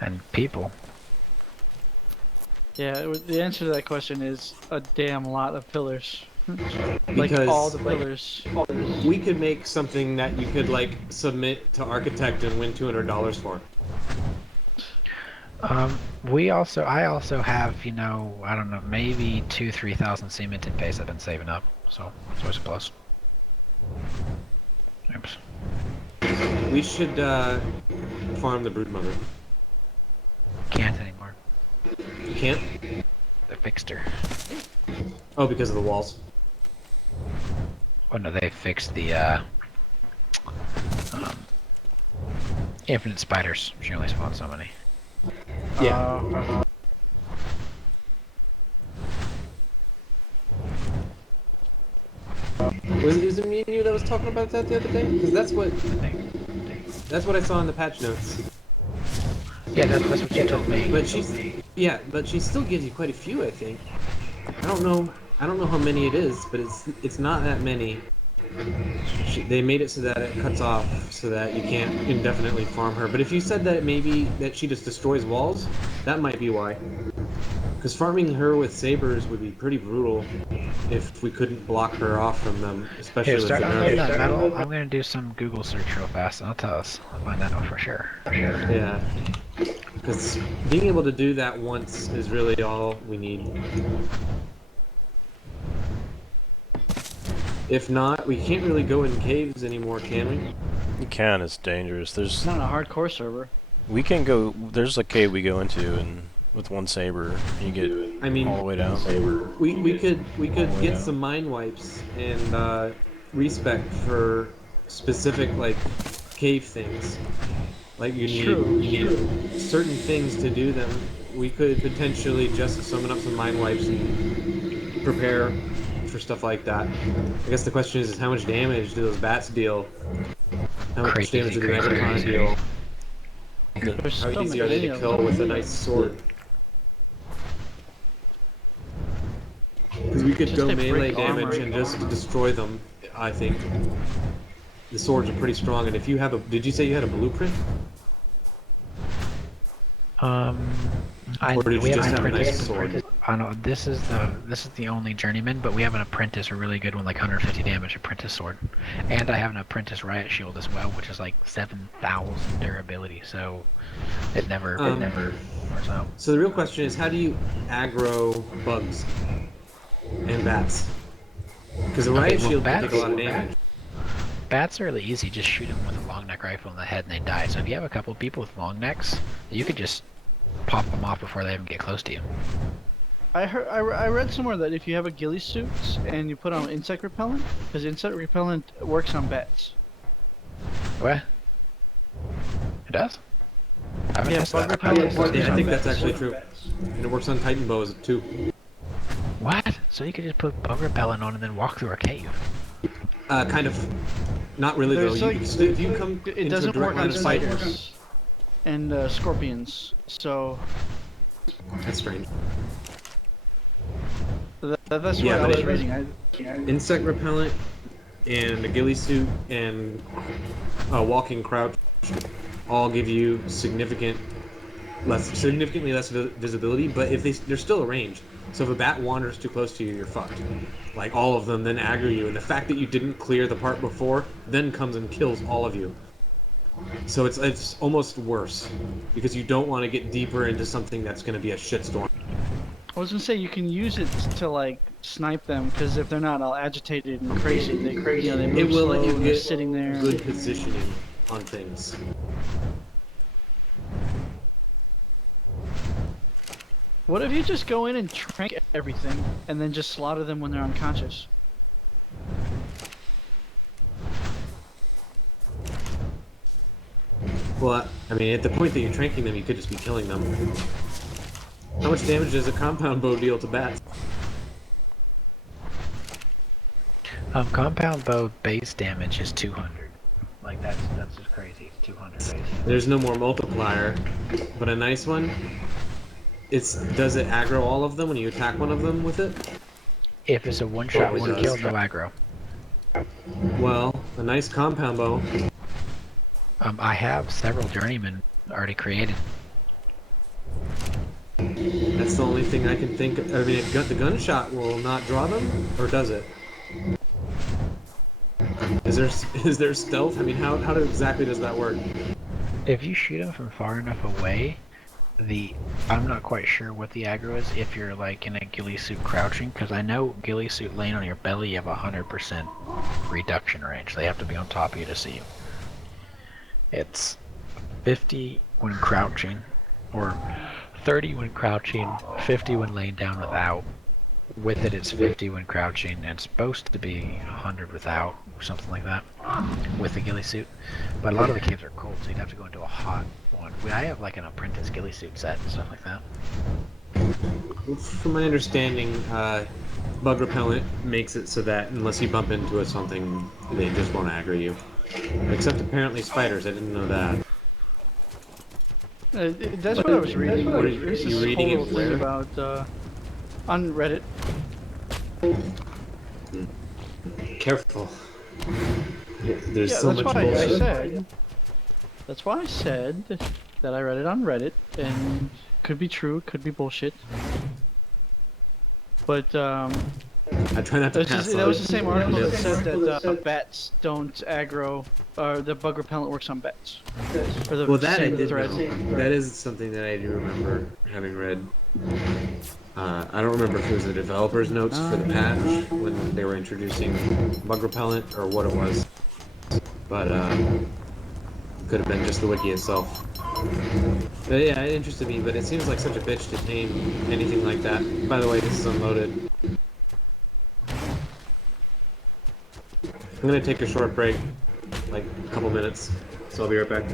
and people. Yeah, the answer to that question is a damn lot of pillars. Like Because all the pillars. we could make something that you could like submit to architect and win $200 for. I also have, you know, I don't know, maybe 3,000 cemented paste I've been saving up, so it's always a plus. Oops. We should farm the broodmother. Can't anymore. You can't? They fixed her. Oh, because of the walls. Oh no, they fixed the infinite spiders. She only spawns so many. Yeah. Was it me and you that was talking about that the other day? Because that's what I saw in the patch notes. Yeah, that's what you told me. But she still gives you quite a few, I think. I don't know how many it is, but it's not that many. They made it so that it cuts off, so that you can't indefinitely farm her. But if you said that maybe that she just destroys walls, that might be why. Because farming her with sabers would be pretty brutal if we couldn't block her off from them, especially Here, with start the unloading nerf. that metal. I'm gonna do some Google search real fast, and I'll tell us. I'll find that out for sure. Yeah. Because being able to do that once is really all we need. If not, we can't really go in caves anymore, can we? You can. It's dangerous. It's not a hardcore server. We can go. There's a cave we go into, and with one saber, you get I mean, all the way down. we could way get down. some mind wipes and respec for specific like cave things. Like you need certain things to do them. We could potentially just summon up some mind wipes and prepare for stuff like that. I guess the question is how much damage do those bats deal? How much Crazy, damage do the crazy, Megatron crazy. deal? There's How so easy are they many to of kill them. with a nice sword? Because we could Just go they melee break armor. damage and just destroy them, I think. The swords are pretty strong, and if you have a... Did you say you had a blueprint? Or did We you have just an have a nice apprentice. sword? I know this is the only journeyman, but we have an apprentice, a really good one, like 150 damage apprentice sword, and I have an apprentice riot shield as well, which is like 7,000 durability. So it never wears out. So the real question is, how do you aggro bugs and bats? Because the riot well, shield can bats- take a lot of damage. Bats are really easy. Just shoot them with a long neck rifle in the head and they die. So if you have a couple people with long necks, you could just pop them off before they even get close to you. I read somewhere that if you have a ghillie suit and you put on insect repellent, because insect repellent works on bats. What? It does? I haven't Yeah, tested bug that. repellent works Yeah, I on think that's bats. actually true. And it works on Titan bows too. What? So you could just put bug repellent on and then walk through our cave? Kind of. Not really though. There's like- If you come It into a doesn't direct work line on of sight, spiders and scorpions. So that's strange. that's Yeah, what I but was it- reading. Insect repellent and a ghillie suit and walking crouch all give you significantly less visibility, but if they're still a range. So if a bat wanders too close to you, you're fucked. Like all of them then aggro you, and the fact that you didn't clear the part before then comes and kills all of you. So it's almost worse because you don't want to get deeper into something that's going to be a shitstorm. I was gonna say you can use it to like snipe them because if they're not all agitated and crazy, they move It will slow let you and they're get sitting there. good positioning on things. What if you just go in and trank everything and then just slaughter them when they're unconscious? Well, I mean, at the point that you're tranking them, you could just be killing them. How much damage does a compound bow deal to bats? Compound bow base damage is 200. Like that's just crazy. It's 200 base. There's no more multiplier, but a nice one. Does it aggro all of them when you attack one of them with it? If it's a one-shot, one kill, no aggro. Well, a nice compound bow. I have several journeymen already created. That's the only thing I can think of. I mean, the gunshot will not draw them, or does it? Is there stealth? I mean, how exactly does that work? If you shoot them from far enough away, I'm not quite sure what the aggro is if you're like in a ghillie suit crouching, because I know ghillie suit laying on your belly you have 100% reduction range. They have to be on top of you to see you. It's 50 when crouching, or 30 when crouching, 50 when laying down without. With it, it's 50 when crouching, and it's supposed to be 100 without, or something like that, with the ghillie suit. But a lot of the caves are cold, so you'd have to go into a hot one. I have like an apprentice ghillie suit set and stuff like that. From my understanding, bug repellent makes it so that unless you bump into something, they just won't aggro you. Except apparently spiders. I didn't know that. That's what I was reading. What are There's you this reading it whole thing where? about on Reddit. Careful. There's Yeah, so that's much why I bullshit. said. That's why I said that I read it on Reddit, and could be true, could be bullshit. But I try not to pass that on was the same article that myths. said that bats don't aggro, or the bug repellent works on bats. Or the Well, that I same did thread. know. That is something that I do remember having read. I don't remember if it was the developer's notes for the patch when they were introducing bug repellent or what it was. but could have been just the wiki itself. But yeah, it interested me, but it seems like such a bitch to tame anything like that. By the way, this is unloaded. I'm gonna take a short break, like a couple minutes, so I'll be right back.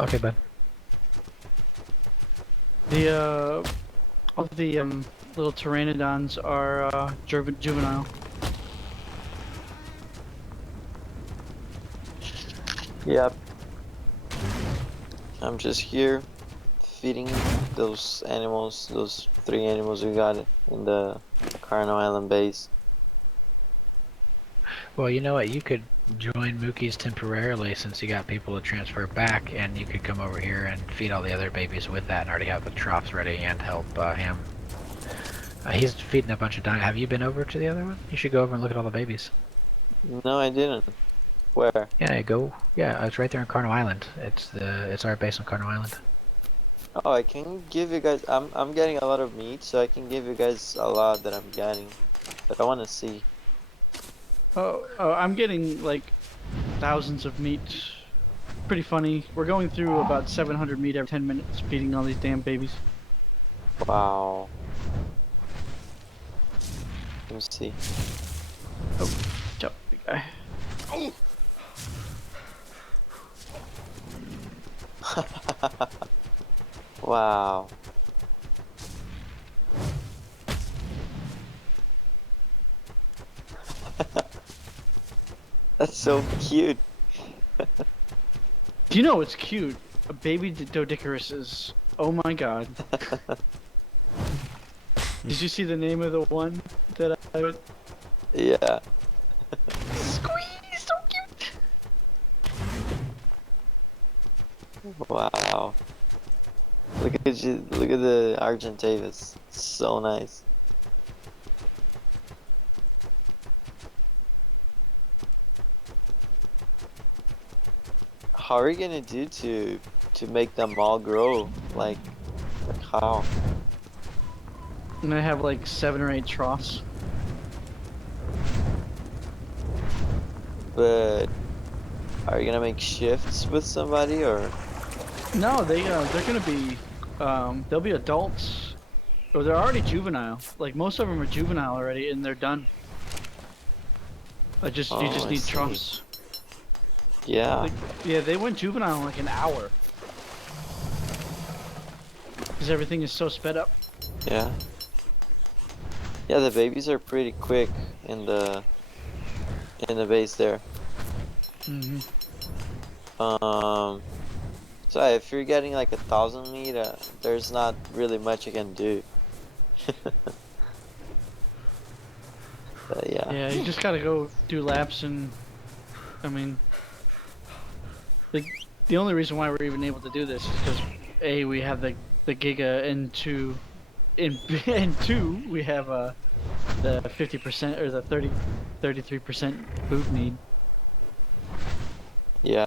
Okay, bud. The all the little pteranodons are juvenile. Yep. I'm just here feeding those animals, those 3 animals we got in the Carno Island base. Well, you know what? You could join Mookie's temporarily since you got people to transfer back, and you could come over here and feed all the other babies with that and already have the troughs ready and help him. He's feeding a bunch of dinos. Have you been over to the other one? You should go over and look at all the babies. No, I didn't. Where? Yeah, go. Yeah, it's right there on Carno Island. It's our base on Carno Island. Oh, I can give you guys. I'm getting a lot of meat, so I can give you guys a lot that I'm getting. But I want to see. Oh, I'm getting like thousands of meat. Pretty funny. We're going through about 700 meat every 10 minutes, feeding all these damn babies. Wow. Let me see. Oh, jump, big guy. Oh. Wow. That's so cute. Do you know what's cute? A baby Doedicurus. Oh my god. Did you see the name of the one that I... Yeah. Squeeze, so cute! Wow. Look at you. Look at the Argentavis. So nice. How are you gonna do to make them all grow? Like how? And I have like 7 or 8 troughs. But are you gonna make shifts with somebody or? No, they're gonna be, they'll be adults. Or they're already juvenile. Like most of them are juvenile already and they're done. You just I need see. troughs. Yeah. Like, yeah, they went juvenile in like an hour. Because everything is so sped up. Yeah. Yeah, the babies are pretty quick in the base there. Mm-hmm. So if you're getting like 1,000 meat, there's not really much you can do. But yeah. Yeah, you just gotta go do laps and, I mean, the only reason why we're even able to do this is because A, we have the Giga, and two, and two, we have the 50% or the 33% food need. Yeah,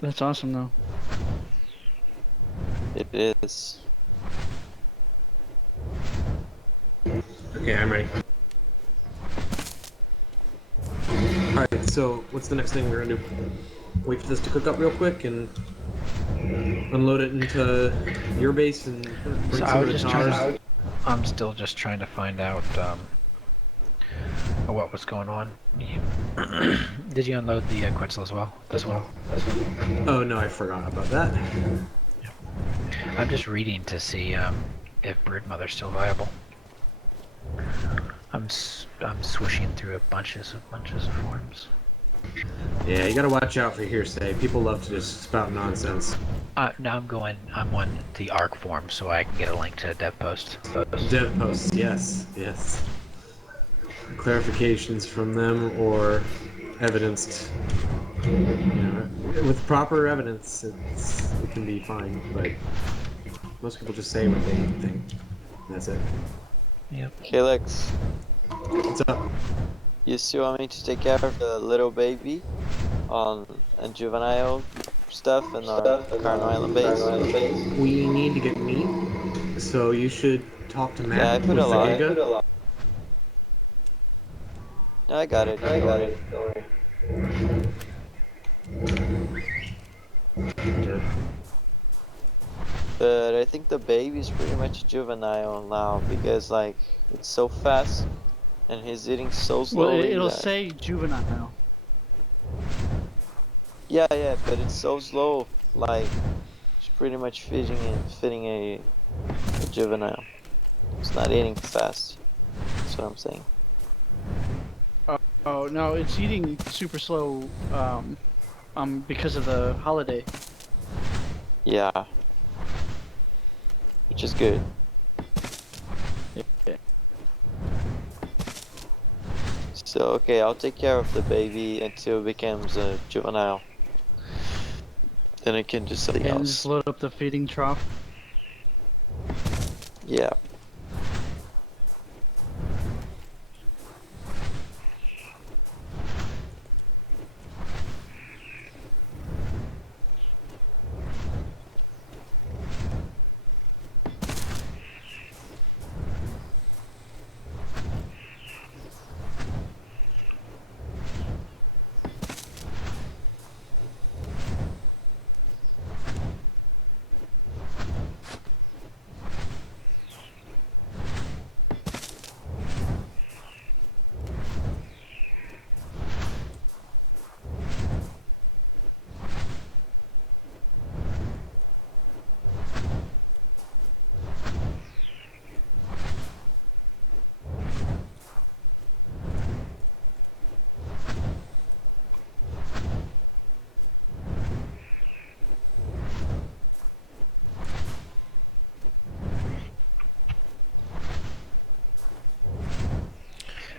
That's awesome though. it is. Okay, I'm ready. Alright, so what's the next thing we're gonna do? Wait for this to cook up real quick and unload it into your base and bring So some I of was the just towers. trying to, I'm still just trying to find out what was going on. Did you unload the Quetzal as well? This one? Oh no, I forgot about that. I'm just reading to see if Broodmother's still viable. I'm swishing through bunches of forums. Yeah, you gotta watch out for hearsay. People love to just spout nonsense. Now I'm on the Ark forum so I can get a link to a dev post. Dev posts, yes, yes. Clarifications from them or evidenced. You know, with proper evidence, it can be fine, but most people just say what they think. That's it. Yep. Helix, What's up? you still want me to take care of the little baby on and juvenile stuff in our Carno Island base? We need to get meat, so you should talk to Matt Yeah, I put with a lot. the Giga. No, I got it. Don't worry. But I think the baby's pretty much juvenile now because like it's so fast and he's eating so Well, slowly it'll that say juvenile. yeah, but it's so slow. Like it's pretty much fitting a juvenile. It's not eating fast. That's what I'm saying. Oh no, it's eating super slow. Because of the holiday. Yeah, which is good. Yeah. So okay, I'll take care of the baby until it becomes a juvenile. Then I can do something And just else. load up the feeding trough. Yeah.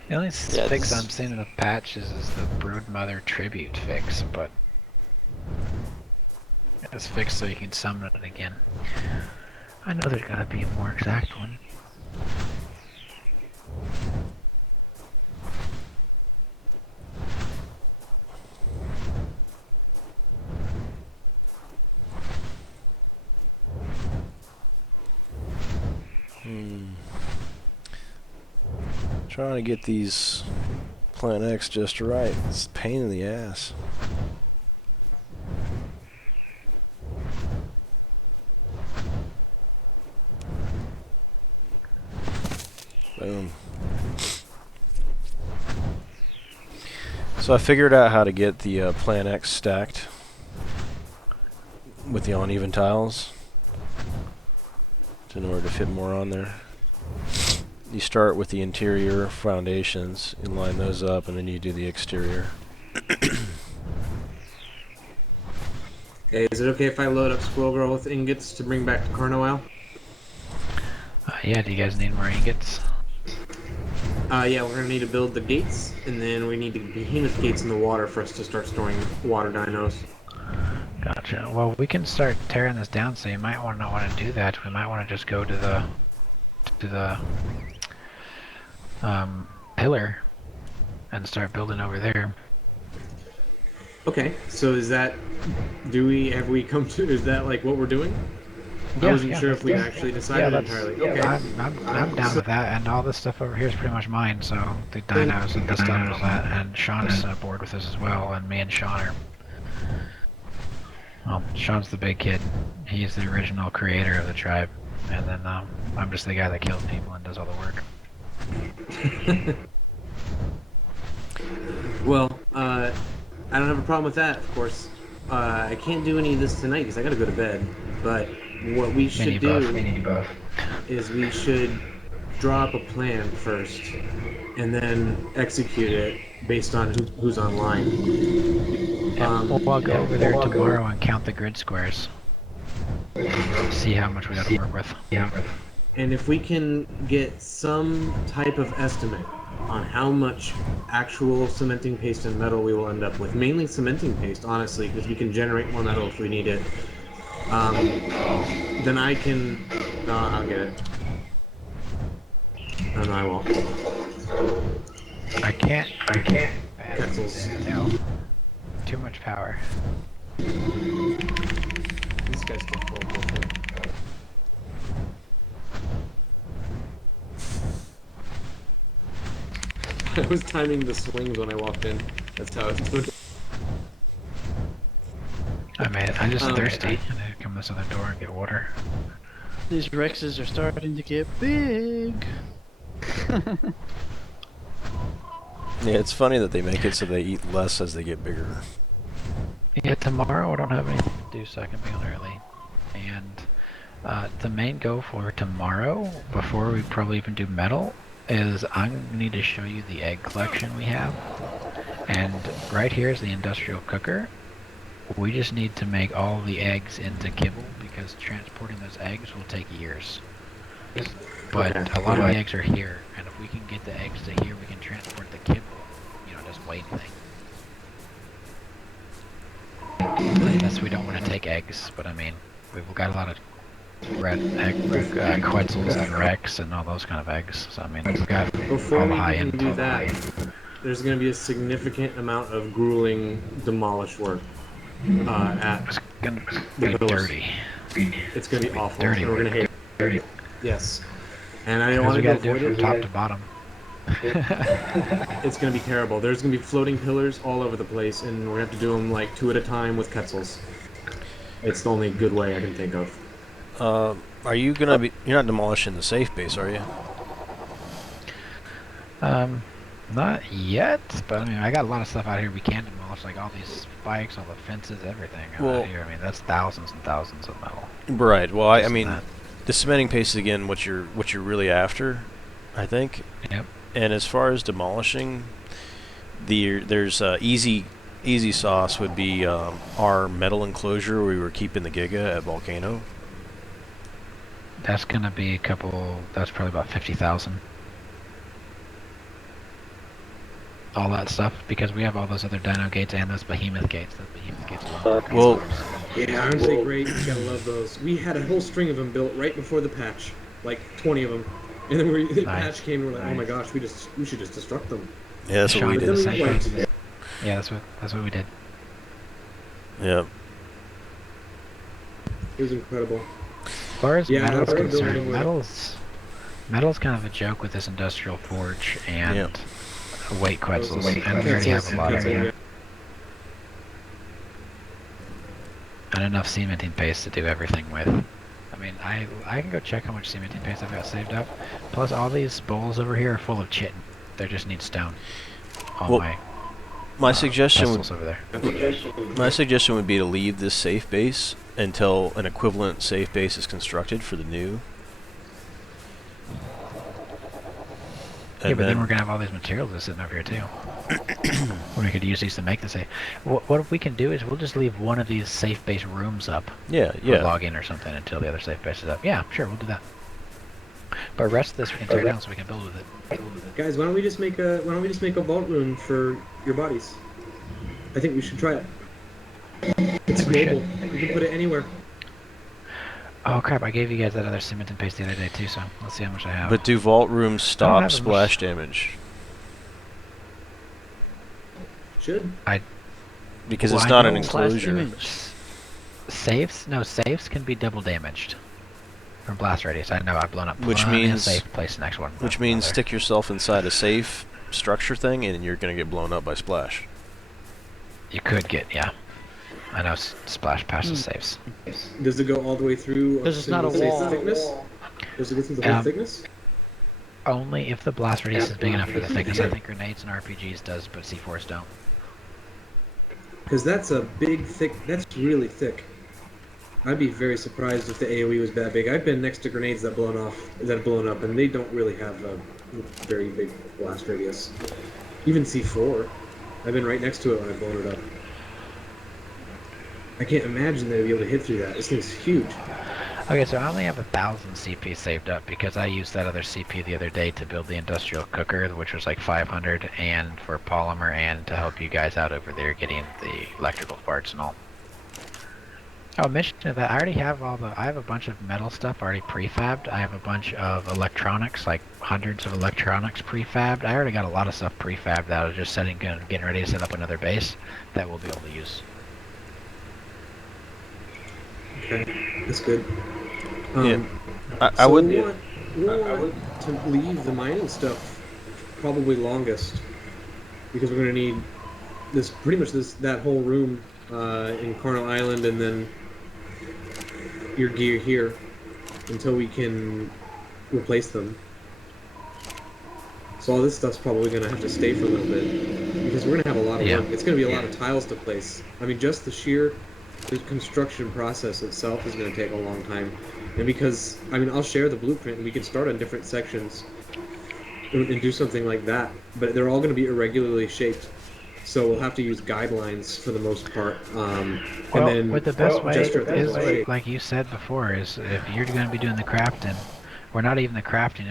The only Yeah, fix this I'm seeing in the patch is the Broodmother tribute fix, but it's fixed so you can summon it again. I know there's gotta be a more exact one. Trying to get these Plant X just right. It's a pain in the ass. Boom. So I figured out how to get the Plant X stacked with the uneven tiles in order to fit more on there. You start with the interior foundations and line those up, and then you do the exterior. Okay, is it okay if I load up Squirrel Girl with ingots to bring back to Carnoil? Yeah, do you guys need more ingots? Yeah, we're gonna need to build the gates, and then we need the behemoth gates in the water for us to start storing water dinos. Gotcha. Well, we can start tearing this down, so you might not want to do that. We might want to just go to the pillar and start building over there. Okay, so is that, have we come to, is that like what we're doing? I wasn't sure if we actually decided entirely. Okay. I'm down with that, and all this stuff over here is pretty much mine, so the dinos and the stuff and all that, and Sean's on board with this as well, and me and Sean are... Well, Sean's the big kid. He's the original creator of the tribe, and then I'm just the guy that kills people and does all the work. Well, I don't have a problem with that, of course. I can't do any of this tonight because I gotta go to bed, but what we should do is we should draw up a plan first and then execute it based on who's online. We'll go over there tomorrow and count the grid squares. See how much we got to work with. Yeah. And if we can get some type of estimate on how much actual cementing paste and metal we will end up with, mainly cementing paste, honestly, because we can generate more metal if we need it. Then I can. I'll get it. Oh, no, I won't. I can't. Quetzals. No. Too much power. This guy's still full of bullshit. I was timing the swings when I walked in. That's how I was doing it. I made it. I'm just thirsty. And Come this other door and get water. These Rexes are starting to get big. Yeah, it's funny that they make it so they eat less as they get bigger. Yeah, tomorrow I don't have anything to do, so I can be on early. And the main goal for tomorrow, before we probably even do metal, is I'm going to need to show you the egg collection we have. And right here is the industrial cooker. We just need to make all the eggs into kibble because transporting those eggs will take years. But a lot of the eggs are here, and if we can get the eggs to here, we can transport the kibble. You know, just wait thing. Yes, we don't want to take eggs, but I mean, we've got a lot of red egg, Quetzals and Rex and all those kind of eggs. So I mean, we've got Before all we high can end. do that, there's going to be a significant amount of grueling demolish work at It's gonna the be pillars. dirty. It's going to be awful. Dirty. We're going to hate it. Yes. And I Because want we to got to do avoid it from it. top to bottom. It's going to be terrible. There's going to be floating pillars all over the place, and we're going to have to do them like 2 at a time with Quetzals. It's the only good way I can think of. Are you gonna be? You're not demolishing the safe base, are you? Not yet, but I mean, I got a lot of stuff out here we can demolish, like all these spikes, all the fences, everything Well- out here. I mean, that's thousands and thousands of metal. Right. Well, I Just mean, that. the cementing paste is again what you're really after, I think. Yep. And as far as demolishing, there's easy sauce would be our metal enclosure where we were keeping the Giga at Volcano. That's gonna be a couple. That's probably about 50,000. All that stuff because we have all those other dino gates and those behemoth gates. Those behemoth gates alone. Well, Yeah, aren't they great? You gotta love those. We had a whole string of them built right before the patch, like 20 of them. And then the Nice. patch came, and we're like, oh my gosh, we should just destruct them. yeah, that's what we Sean did. did the Then we same went. thing. Yeah, that's what we did. Yeah. It was incredible. As far as Yeah, metal's that's what I'm concerned, building with. metal's kind of a joke with this industrial forge and Yep. weight Quetzals, and we already have a lot of them. And enough cementing paste to do everything with. I mean, I can go check how much cementing paste I've got saved up. Plus, all these bowls over here are full of chitin. They just need stone. All Well, my My suggestion would vessels over there. would be to leave this safe base until an equivalent safe base is constructed for the new. Yeah, but then we're gonna have all these materials that's sitting over here too. We could use these to make the safe. What we can do is we'll just leave one of these safe base rooms up. Yeah, For yeah. log in or something until the other safe base is up. Yeah, sure, we'll do that. But the rest of this we can tear down so we can build with it. Guys, why don't we just make a vault room for your bodies? I think we should try it. It's We should. global. You can put it anywhere. Oh crap! I gave you guys that other cement and paste the other day too, so let's see how much I have. But do vault rooms have stop as much- splash damage? Should. Because Well, it's I not an know enclosure. Image. Safes can be double damaged from blast radius. I know I've blown up. Which plenty of means- safe place next one. Which means There. stick yourself inside a safe structure thing and you're going to get blown up by splash. You could get, yeah. I know splash past the safes. Does it go all the way through? Because it's not a single wall. thickness? Does it go through the whole Um, thickness? Only if the blast radius is big enough for the thickness. I think grenades and RPGs does, but C4s don't. Because that's a big, thick. That's really thick. I'd be very surprised if the AOE was that big. I've been next to grenades that have blown up, and they don't really have a very big blast radius. Even C4, I've been right next to it when I've blown it up. I can't imagine they'd be able to hit through that. This thing's huge. Okay, so I only have 1,000 CP saved up because I used that other CP the other day to build the industrial cooker, which was like 500, and for polymer and to help you guys out over there getting the electrical parts and all. Oh, mention that I already have I have a bunch of metal stuff already prefabbed. I have a bunch of electronics, like hundreds of electronics prefabbed. I already got a lot of stuff prefabbed that I was just getting ready to set up another base that we'll be able to use. Okay, that's good. Yeah. I So would. we'll want to leave the mining stuff probably longest because we're going to need pretty much that whole room in Carnal Island, and then your gear here until we can replace them. So all this stuff's probably going to have to stay for a little bit because we're going to have a lot of Yeah. work. It's going to be a lot of tiles to place. I mean, just the construction process itself is going to take a long time. And because, I mean, I'll share the blueprint and we can start on different sections and do something like that. But they're all going to be irregularly shaped. So we'll have to use guidelines for the most part. And then with the best way gesture things is, like shape. like you said before, is if you're going to be doing the crafting, or not even the crafting,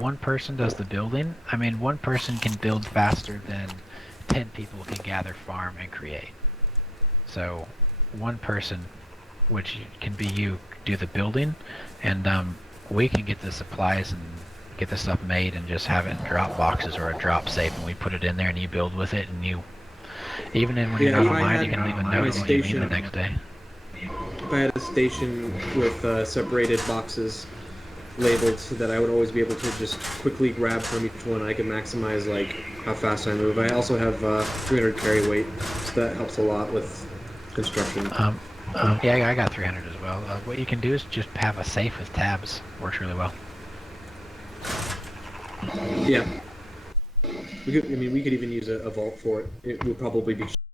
one person does the building. I mean, one person can build faster than 10 people can gather, farm, and create. So, one person, which can be you, do the building, and we can get the supplies and get the stuff made and just have it in drop boxes or a drop safe, and we put it in there and you build with it, and you, even in when you're Yeah, not if I online, you had can leave a my note what you need station- the next day. If I had a station with separated boxes labeled so that I would always be able to just quickly grab from each one, I could maximize like how fast I move. I also have 300 carry weight, so that helps a lot with construction. Yeah, I got 300 as well. What you can do is just have a safe with tabs. Works really well. Yeah. We could even use a vault for it. It would probably be